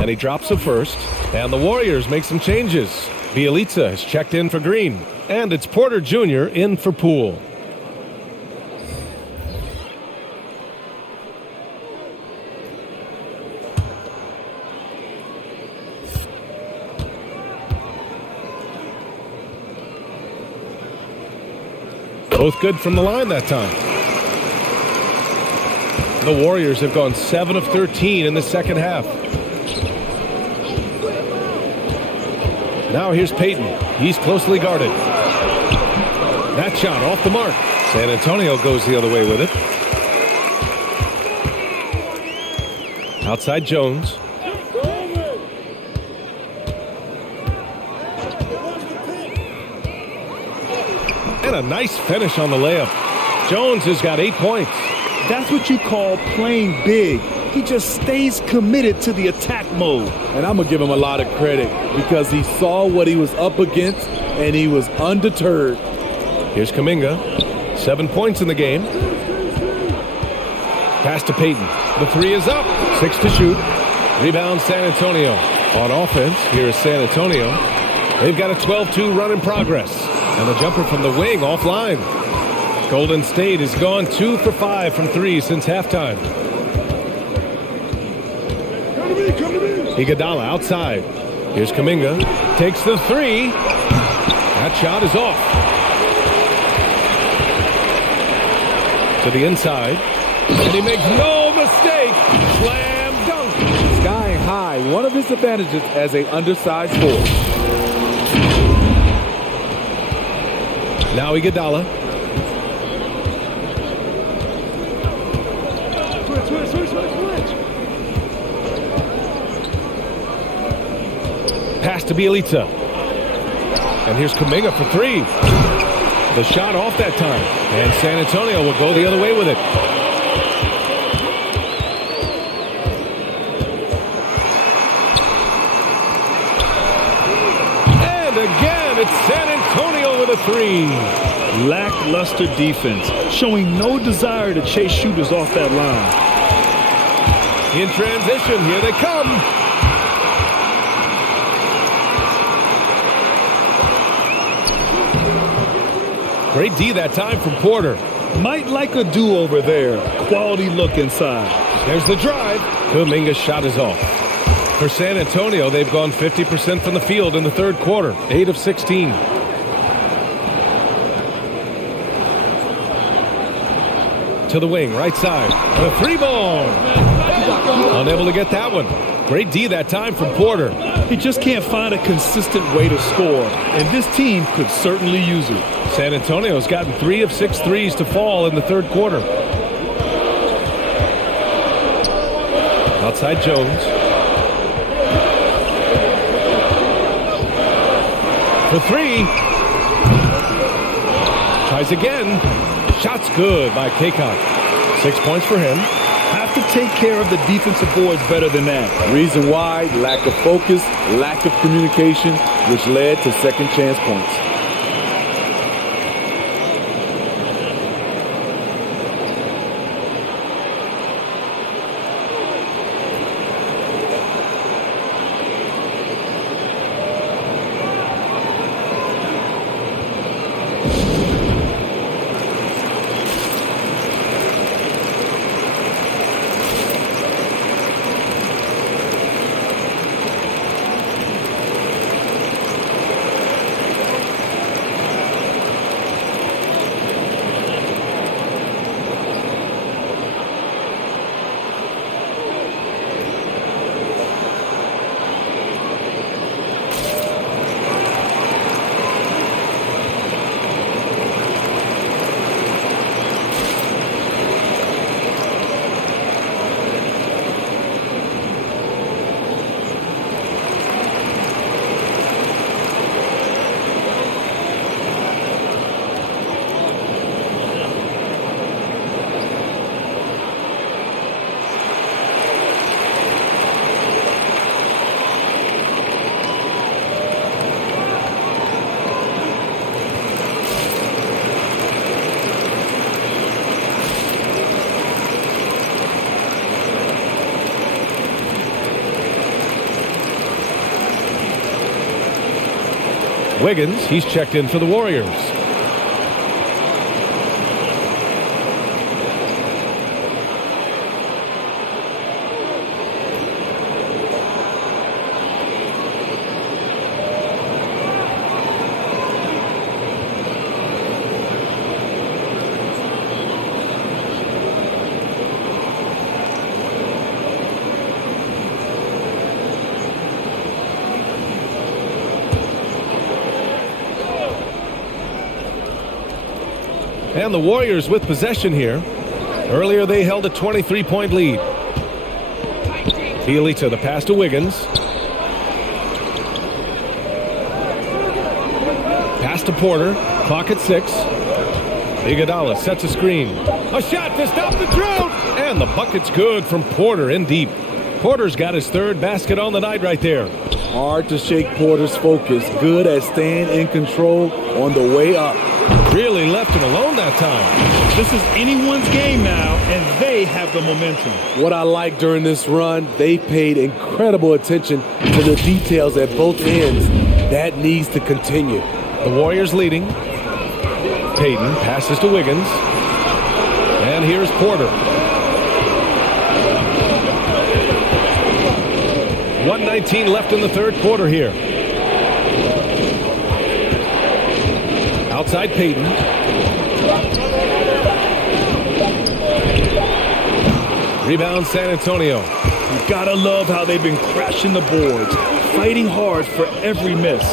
And he drops the first. And the Warriors make some changes. Bielitsa has checked in for Green. And it's Porter Jr. in for Poole. Both good from the line that time. The Warriors have gone 7 of 13 in the second half. Now here's Payton. He's closely guarded. That shot off the mark. San Antonio goes the other way with it. Outside Jones. And a nice finish on the layup. Jones has got 8 points. That's what you call playing big. He just stays committed to the attack mode. And I'm going to give him a lot of credit because he saw what he was up against and he was undeterred. Here's Kuminga. 7 points in the game. Pass to Payton. The three is up. 6 to shoot. Rebound San Antonio. On offense, here is San Antonio. They've got a 12-2 run in progress. And the jumper from the wing offline. Golden State has gone 2 for 5 from 3 since halftime. Iguodala outside. Here's Kuminga. Takes the three. That shot is off. To the inside. And he makes no mistake. Slam dunk. Sky high, one of his advantages as an undersized forward. Now Iguodala. Switch. Pass to Bielitsa. And here's Kuminga for three. The shot off that time. And San Antonio will go the other way with it. And again, it's San Antonio with a three. Lackluster defense, showing no desire to chase shooters off that line. In transition, here they come. Great D that time from Porter. Might like a do-over there. Quality look inside. There's the drive. Kuminga's shot is off. For San Antonio, they've gone 50% from the field in the third quarter. 8 of 16. To the wing, right side. The three ball. Unable to get that one. Great D that time from Porter. He just can't find a consistent way to score, and this team could certainly use it. San Antonio's gotten 3 of 6 threes to fall in the third quarter. Outside Jones. For three. Tries again. Shot's good by Kaycock. 6 points for him. Have to take care of the defensive boards better than that. Reason why, lack of focus, lack of communication, which led to second chance points. Wiggins, he's checked in for the Warriors. And the Warriors with possession here. Earlier they held a 23-point lead. Bielitsa, the pass to Wiggins. Pass to Porter. Clock at 6. Iguodala sets a screen. A shot to stop the drought. And the bucket's good from Porter in deep. Porter's got his third basket on the night right there. Hard to shake Porter's focus. Good at staying in control on the way up. Really left him alone that time. This is anyone's game now, and they have the momentum. What I like during this run, they paid incredible attention to the details at both ends. That needs to continue. The Warriors leading. Payton passes to Wiggins. And here's Porter. 1:19 left in the third quarter here. Outside Payton. Rebound San Antonio. You gotta love how they've been crashing the boards, fighting hard for every miss.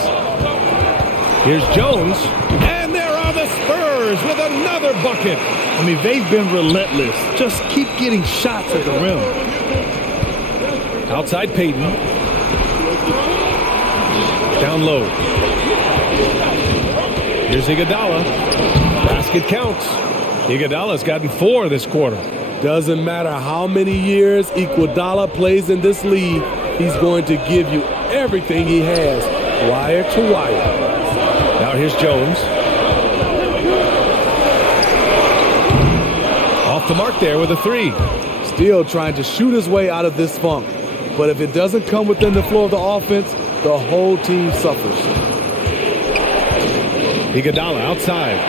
Here's Jones. And there are the Spurs with another bucket. I mean, they've been relentless. Just keep getting shots at the rim. Outside Payton. Down low. Here's Iguodala. Basket counts. Iguodala's gotten 4 this quarter. Doesn't matter how many years Iguodala plays in this league, he's going to give you everything he has, wire to wire. Now here's Jones. Off the mark there with a 3. Still trying to shoot his way out of this funk. But if it doesn't come within the flow of the offense, the whole team suffers. Iguodala outside.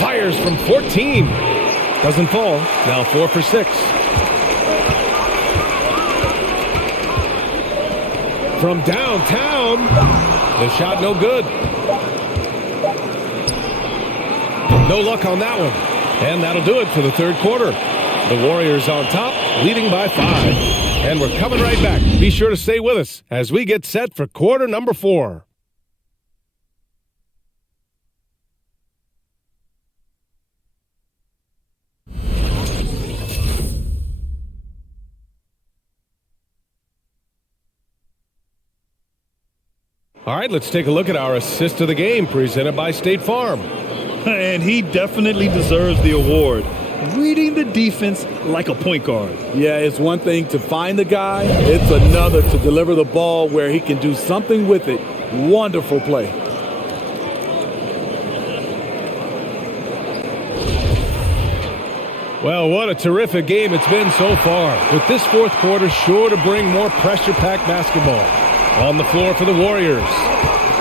Fires from 14. Doesn't fall. Now 4 for 6. From downtown. The shot no good. No luck on that one. And that'll do it for the third quarter. The Warriors on top, leading by 5. And we're coming right back. Be sure to stay with us as we get set for quarter number 4. All right, let's take a look at our assist of the game presented by State Farm. And he definitely deserves the award. Reading the defense like a point guard. Yeah, it's one thing to find the guy. It's another to deliver the ball where he can do something with it. Wonderful play. Well, what a terrific game it's been so far. With this fourth quarter sure to bring more pressure-packed basketball. On the floor for the Warriors,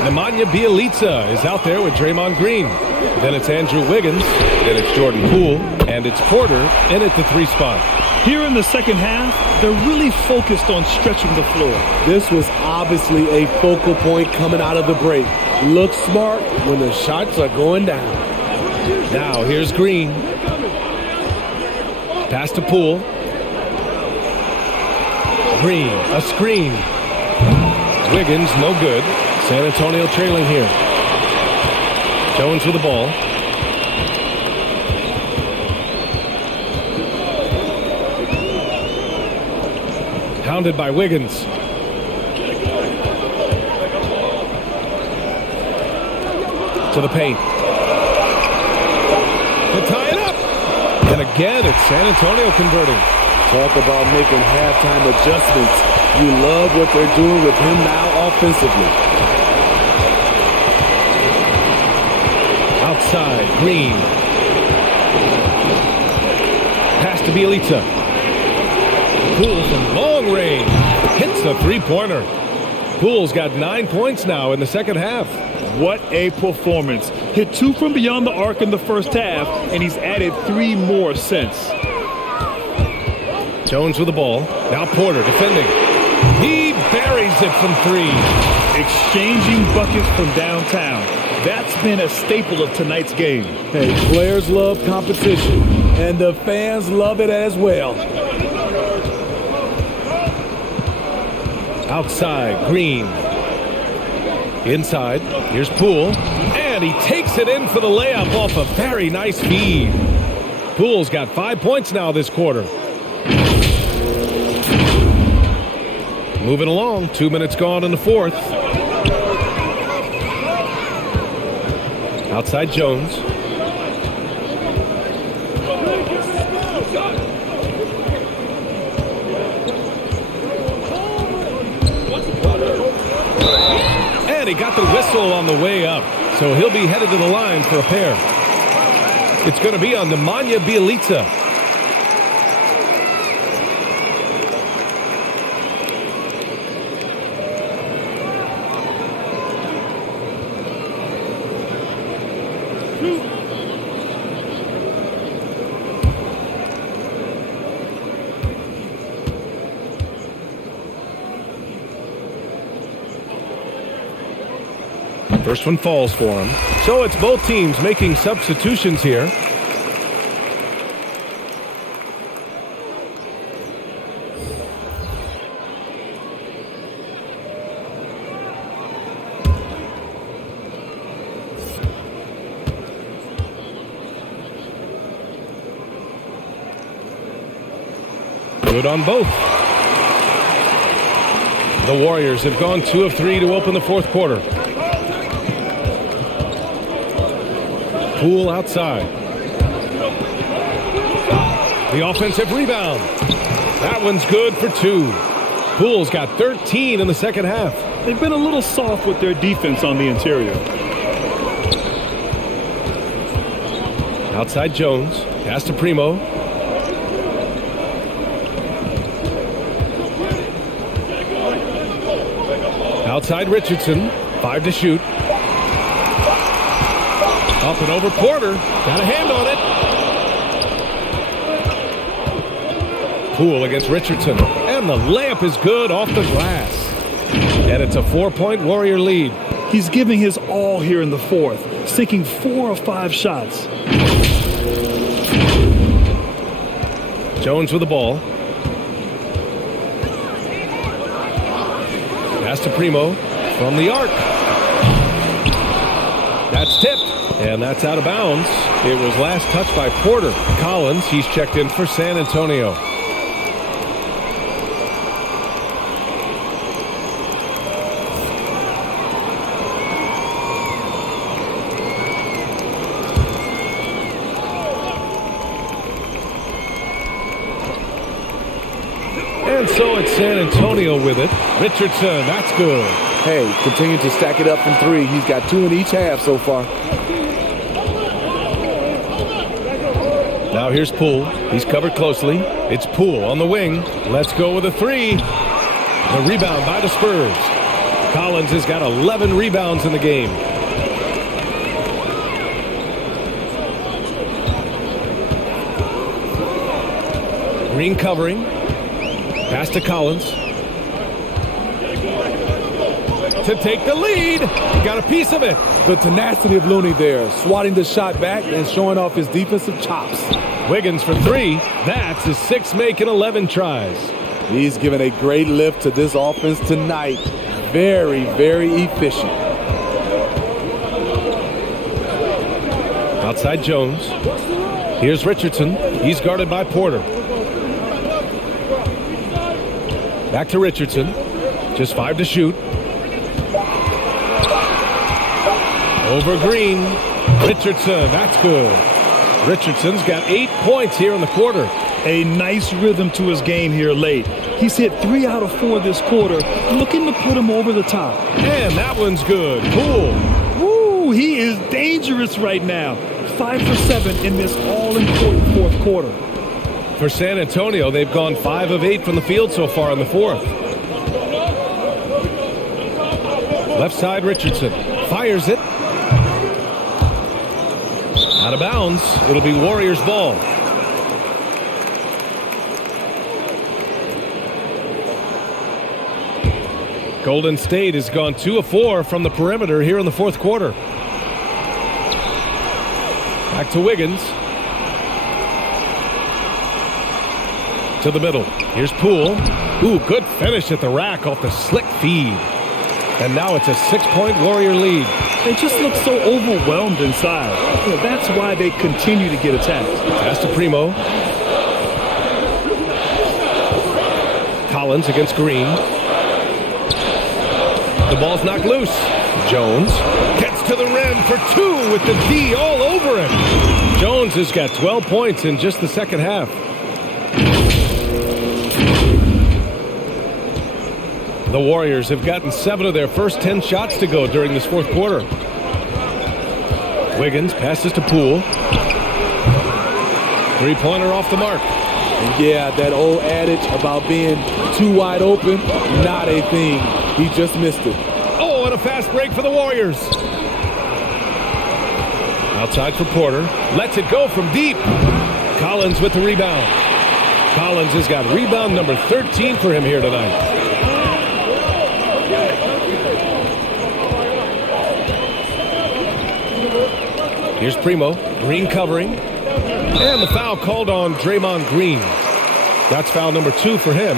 Nemanja Bjelica is out there with Draymond Green. Then it's Andrew Wiggins. Then it's Jordan Poole. And it's Porter in at the 3 spot. Here in the second half, they're really focused on stretching the floor. This was obviously a focal point coming out of the break. Look smart when the shots are going down. Now here's Green. Pass to Poole. Green, a screen. Wiggins, no good. San Antonio trailing here. Jones with the ball. Hounded by Wiggins. To the paint. To tie it up. And again, it's San Antonio converting. Talk about making halftime adjustments. You love what they're doing with him now offensively. Outside, Green. Pass to Bjelica. Poole from long range. Hits the three-pointer. Poole's got 9 points now in the second half. What a performance. Hit 2 from beyond the arc in the first half, and he's added 3 more since. Jones with the ball. Now Porter defending. He buries it from 3. Exchanging buckets from downtown. That's been a staple of tonight's game. Hey, players love competition, and the fans love it as well. Outside, Green. Inside, here's Poole. And he takes it in for the layup off a very nice feed. Poole's got 5 points now this quarter. Moving along, 2 minutes gone in the fourth. Outside Jones. And he got the whistle on the way up. So he'll be headed to the line for a pair. It's going to be on Nemanja Bjelica. First one falls for him. So it's both teams making substitutions here. Good on both. The Warriors have gone 2 of 3 to open the fourth quarter. Poole outside. The offensive rebound. That one's good for 2. Poole's got 13 in the second half. They've been a little soft with their defense on the interior. Outside Jones. Pass to Primo. Outside Richardson. 5 to shoot. Up and over Porter. Got a hand on it. Poole against Richardson. And the layup is good off the glass. And it's a 4-point Warrior lead. He's giving his all here in the fourth, sinking 4 of 5 shots. Jones with the ball. Pass to Primo from the arc. That's tipped. And that's out of bounds. It was last touched by Porter. Collins, he's checked in for San Antonio. And so it's San Antonio with it. Richardson, that's good. Hey, continue to stack it up from 3. He's got 2 in each half so far. Now here's Poole. He's covered closely. It's Poole on the wing. Let's go with a 3. The rebound by the Spurs. Collins has got 11 rebounds in the game. Green covering. Pass to Collins. To take the lead. Got a piece of it. The tenacity of Looney there, swatting the shot back and showing off his defensive chops. Wiggins for 3. That's his 6th make in 11 tries. He's given a great lift to this offense tonight. Very, very efficient. Outside Jones. Here's Richardson. He's guarded by Porter. Back to Richardson. Just 5 to shoot. Over Green. Richardson, that's good. Richardson's got 8 points here in the quarter. A nice rhythm to his game here late. He's hit 3 out of 4 this quarter, looking to put him over the top. And that one's good. Poole. Woo, he is dangerous right now. 5 for 7 in this all-important fourth quarter. For San Antonio, they've gone 5 of 8 from the field so far in the fourth. Left side, Richardson. Fires it. Out of bounds. It'll be Warriors ball. Golden State has gone 2 of 4 from the perimeter here in the fourth quarter. Back to Wiggins. To the middle. Here's Poole. Ooh, good finish at the rack off the slick feed. And now it's a 6-point Warrior lead. They just look so overwhelmed inside. That's why they continue to get attacked. Pass to Primo. Collins against Green. The ball's knocked loose. Jones gets to the rim for two with the D all over it. Jones has got 12 points in just the second half. The Warriors have gotten 7 of their first 10 shots to go during this fourth quarter. Wiggins passes to Poole. Three-pointer off the mark. And yeah, that old adage about being too wide open, not a thing. He just missed it. Oh, and a fast break for the Warriors. Outside for Porter. Lets it go from deep. Collins with the rebound. Collins has got rebound number 13 for him here tonight. Here's Primo. Green covering. And the foul called on Draymond Green. That's foul number 2 for him.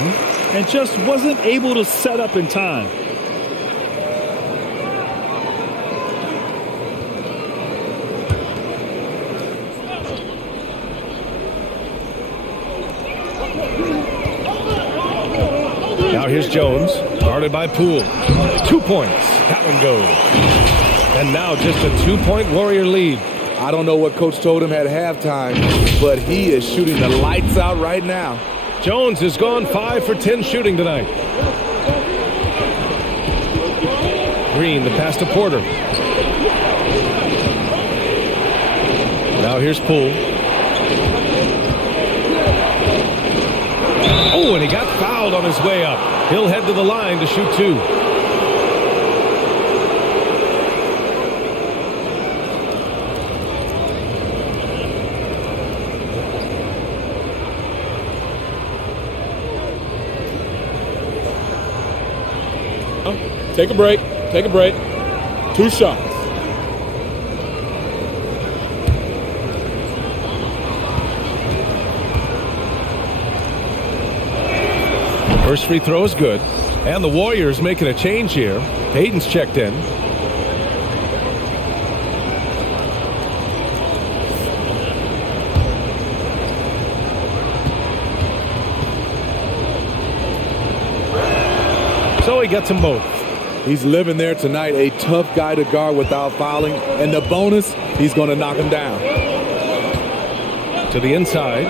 And just wasn't able to set up in time. Now here's Jones, guarded by Poole. 2 points. That one goes. And now just a 2-point Warrior lead. I don't know what Coach told him at halftime, but he is shooting the lights out right now. Jones has gone 5 for 10 shooting tonight. Green, the pass to Porter. Now here's Poole. Oh, and he got fouled on his way up. He'll head to the line to shoot 2. Take a break. Take a break. 2 shots. First free throw is good. And the Warriors making a change here. Hayden's checked in. So he gets them both. He's living there tonight, a tough guy to guard without fouling. And the bonus, he's going to knock him down. To the inside.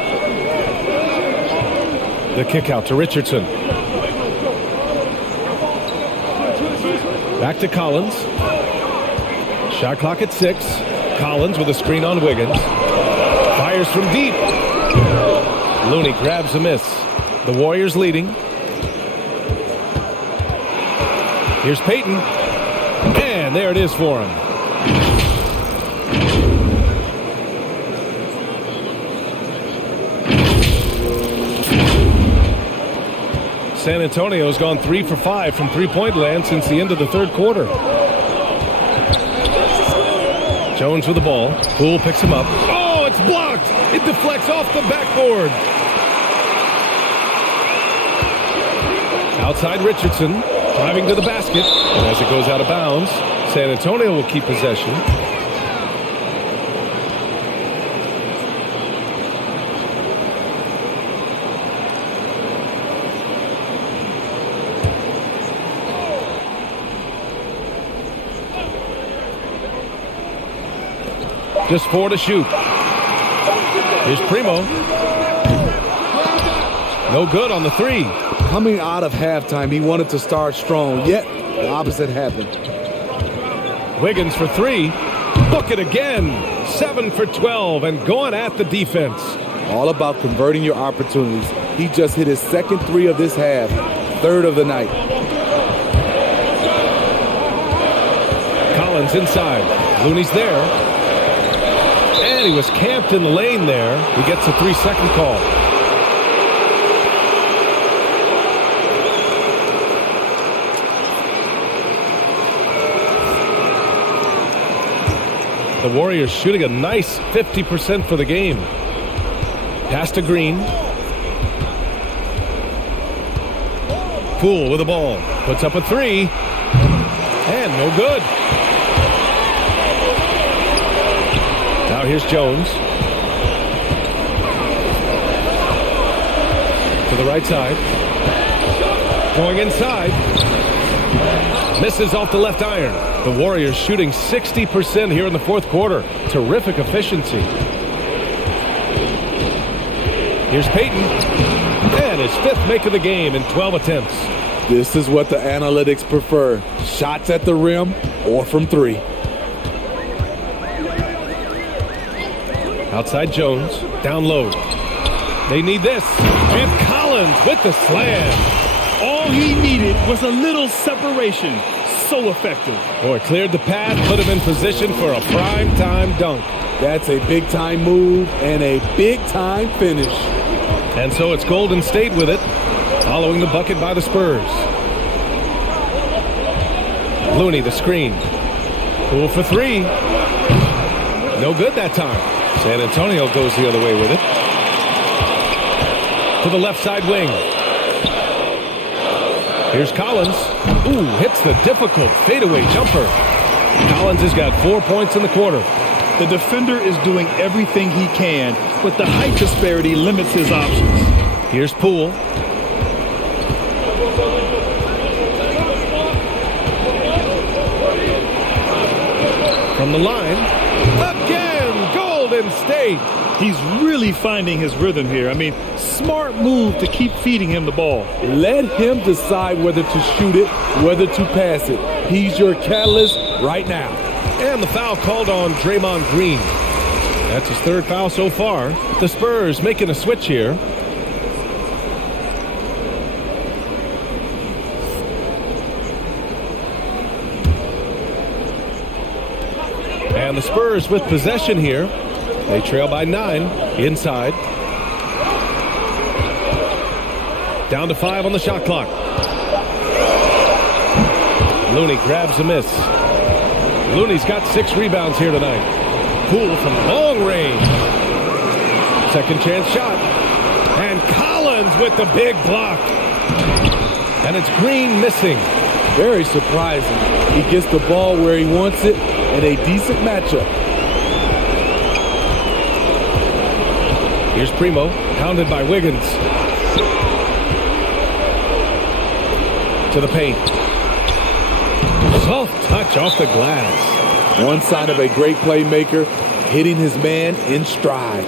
The kick out to Richardson. Back to Collins. Shot clock at 6. Collins with a screen on Wiggins. Fires from deep. Looney grabs a miss. The Warriors leading. Here's Payton. And there it is for him. San Antonio's gone 3 for 5 from three-point land since the end of the third quarter. Jones with the ball. Poole picks him up. Oh, it's blocked. It deflects off the backboard. Outside Richardson. Driving to the basket. And as it goes out of bounds, San Antonio will keep possession. Just 4 to shoot. Here's Primo. No good on the 3. Coming out of halftime, he wanted to start strong, yet the opposite happened. Wiggins for 3. Bucket again. 7 for 12 and going at the defense. All about converting your opportunities. He just hit his second 3 of this half, 3rd of the night. Collins inside. Looney's there. And he was camped in the lane there. He gets a 3-second call. The Warriors shooting a nice 50% for the game. Pass to Green. Poole with the ball. Puts up a 3. And no good. Now here's Jones. To the right side. Going inside. Misses off the left iron. The Warriors shooting 60% here in the fourth quarter. Terrific efficiency. Here's Payton. And his fifth make of the game in 12 attempts. This is what the analytics prefer. Shots at the rim or from three. Outside Jones. Down low. They need this. And Collins with the slam. All he needed was a little separation. So effective. Boy, cleared the path, put him in position for a prime-time dunk. That's a big-time move and a big-time finish. And so it's Golden State with it, following the bucket by the Spurs. Looney, the screen. Poole for three. No good that time. San Antonio goes the other way with it. To the left side wing. Here's Collins. Ooh, hits the difficult fadeaway jumper. Collins has got 4 points in the quarter. The defender is doing everything he can, but the height disparity limits his options. Here's Poole. From the line. Again, Golden State. He's really finding his rhythm here. I mean, smart move to keep feeding him the ball. Let him decide whether to shoot it, whether to pass it. He's your catalyst right now. And the foul called on Draymond Green. That's his third foul so far. The Spurs making a switch here. And the Spurs with possession here. They trail by 9 inside. Down to 5 on the shot clock. Looney grabs a miss. Looney's got 6 rebounds here tonight. Poole from long range. Second chance shot. And Collins with the big block. And it's Green missing. Very surprising. He gets the ball where he wants it in a decent matchup. Here's Primo, pounded by Wiggins. To the paint. Soft touch off the glass. One sign of a great playmaker, hitting his man in stride.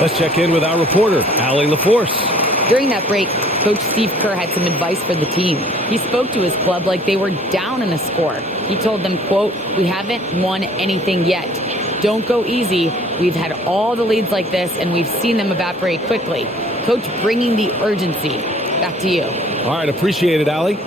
Let's check in with our reporter, Allie LaForce. During that break, Coach Steve Kerr had some advice for the team. He spoke to his club like they were down in a score. He told them, quote, "We haven't won anything yet. Don't go easy. We've had all the leads like this, and we've seen them evaporate quickly." Coach bringing the urgency. Back to you. All right, appreciate it, Allie.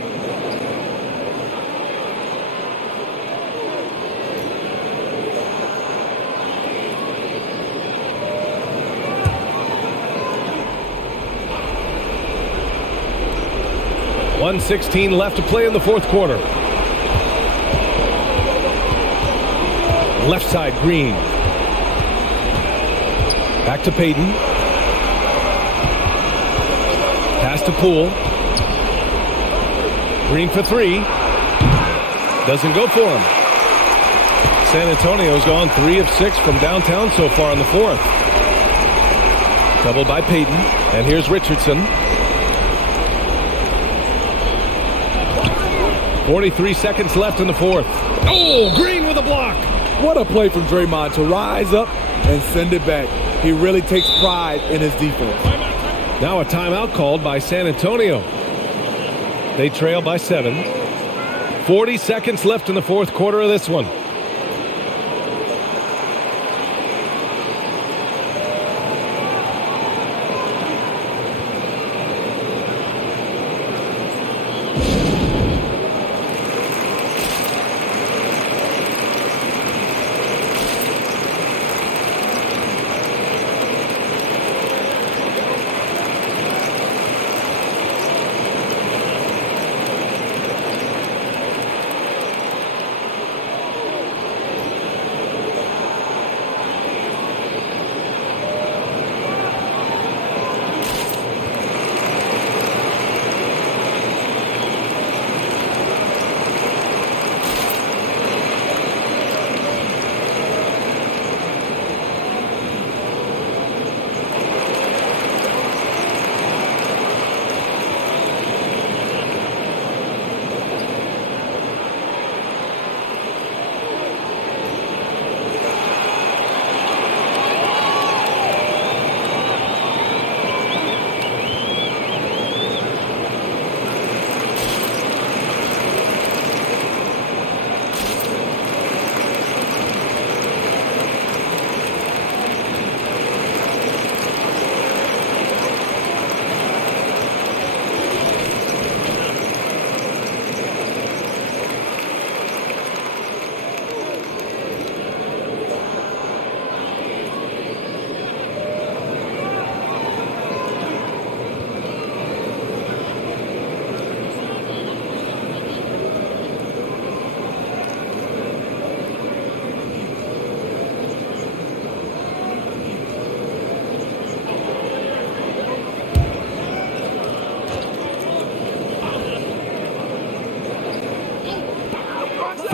.116 left to play in the fourth quarter. Left side, Green. Back to Payton. Pass to Poole. Green for three. Doesn't go for him. San Antonio's gone 3 of 6 from downtown so far in the fourth. Doubled by Payton, and here's Richardson. 43 seconds left in the fourth. Oh, Green with a block. What a play from Draymond to rise up and send it back. He really takes pride in his defense. Now a timeout called by San Antonio. They trail by 7. 40 seconds left in the fourth quarter of this one.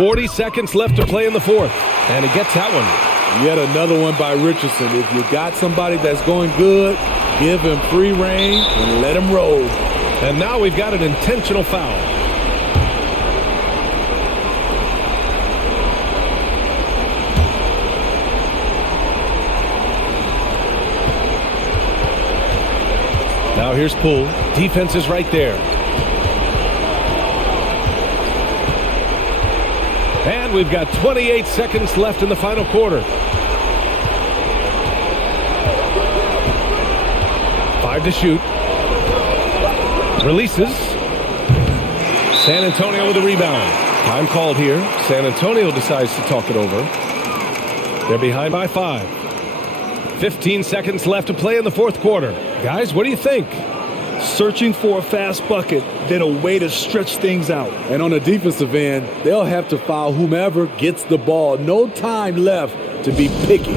.40 seconds left to play in the fourth, and he gets that one. Yet another one by Richardson. If you got somebody that's going good, give him free rein and let him roll. And now we've got an intentional foul. Now here's Poole. Defense is right there. And we've got 28 seconds left in the final quarter. 5 to shoot. Releases. San Antonio with a rebound. Time called here. San Antonio decides to talk it over. They're behind by 5. 15 seconds left to play in the fourth quarter. Guys, what do you think? Searching for a fast bucket, then a way to stretch things out. And on the defensive end, they'll have to foul whomever gets the ball. No time left to be picky.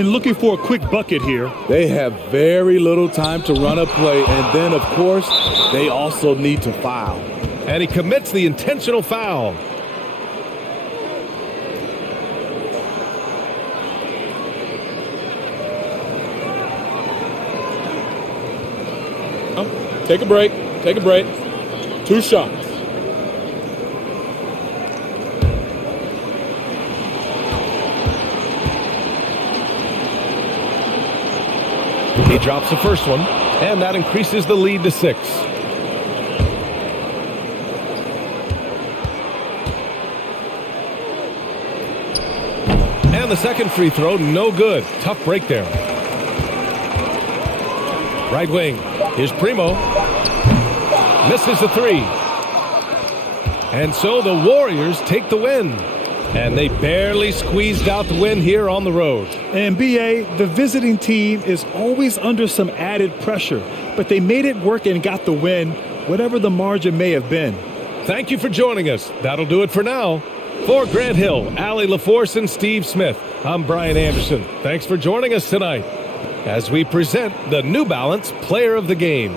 and looking for a quick bucket here. They have very little time to run a play, and then, of course, they also need to foul. And he commits the intentional foul. Take a break. Take a break. 2 shots. He drops the first one, and that increases the lead to 6. And the second free throw, no good. Tough break there. Right wing, here's Primo. Misses the 3. And so the Warriors take the win. And they barely squeezed out the win here on the road. And B.A., the visiting team is always under some added pressure, but they made it work and got the win, whatever the margin may have been. Thank you for joining us. That'll do it for now. For Grant Hill, Allie LaForce, and Steve Smith, I'm Brian Anderson. Thanks for joining us tonight as we present the New Balance Player of the Game.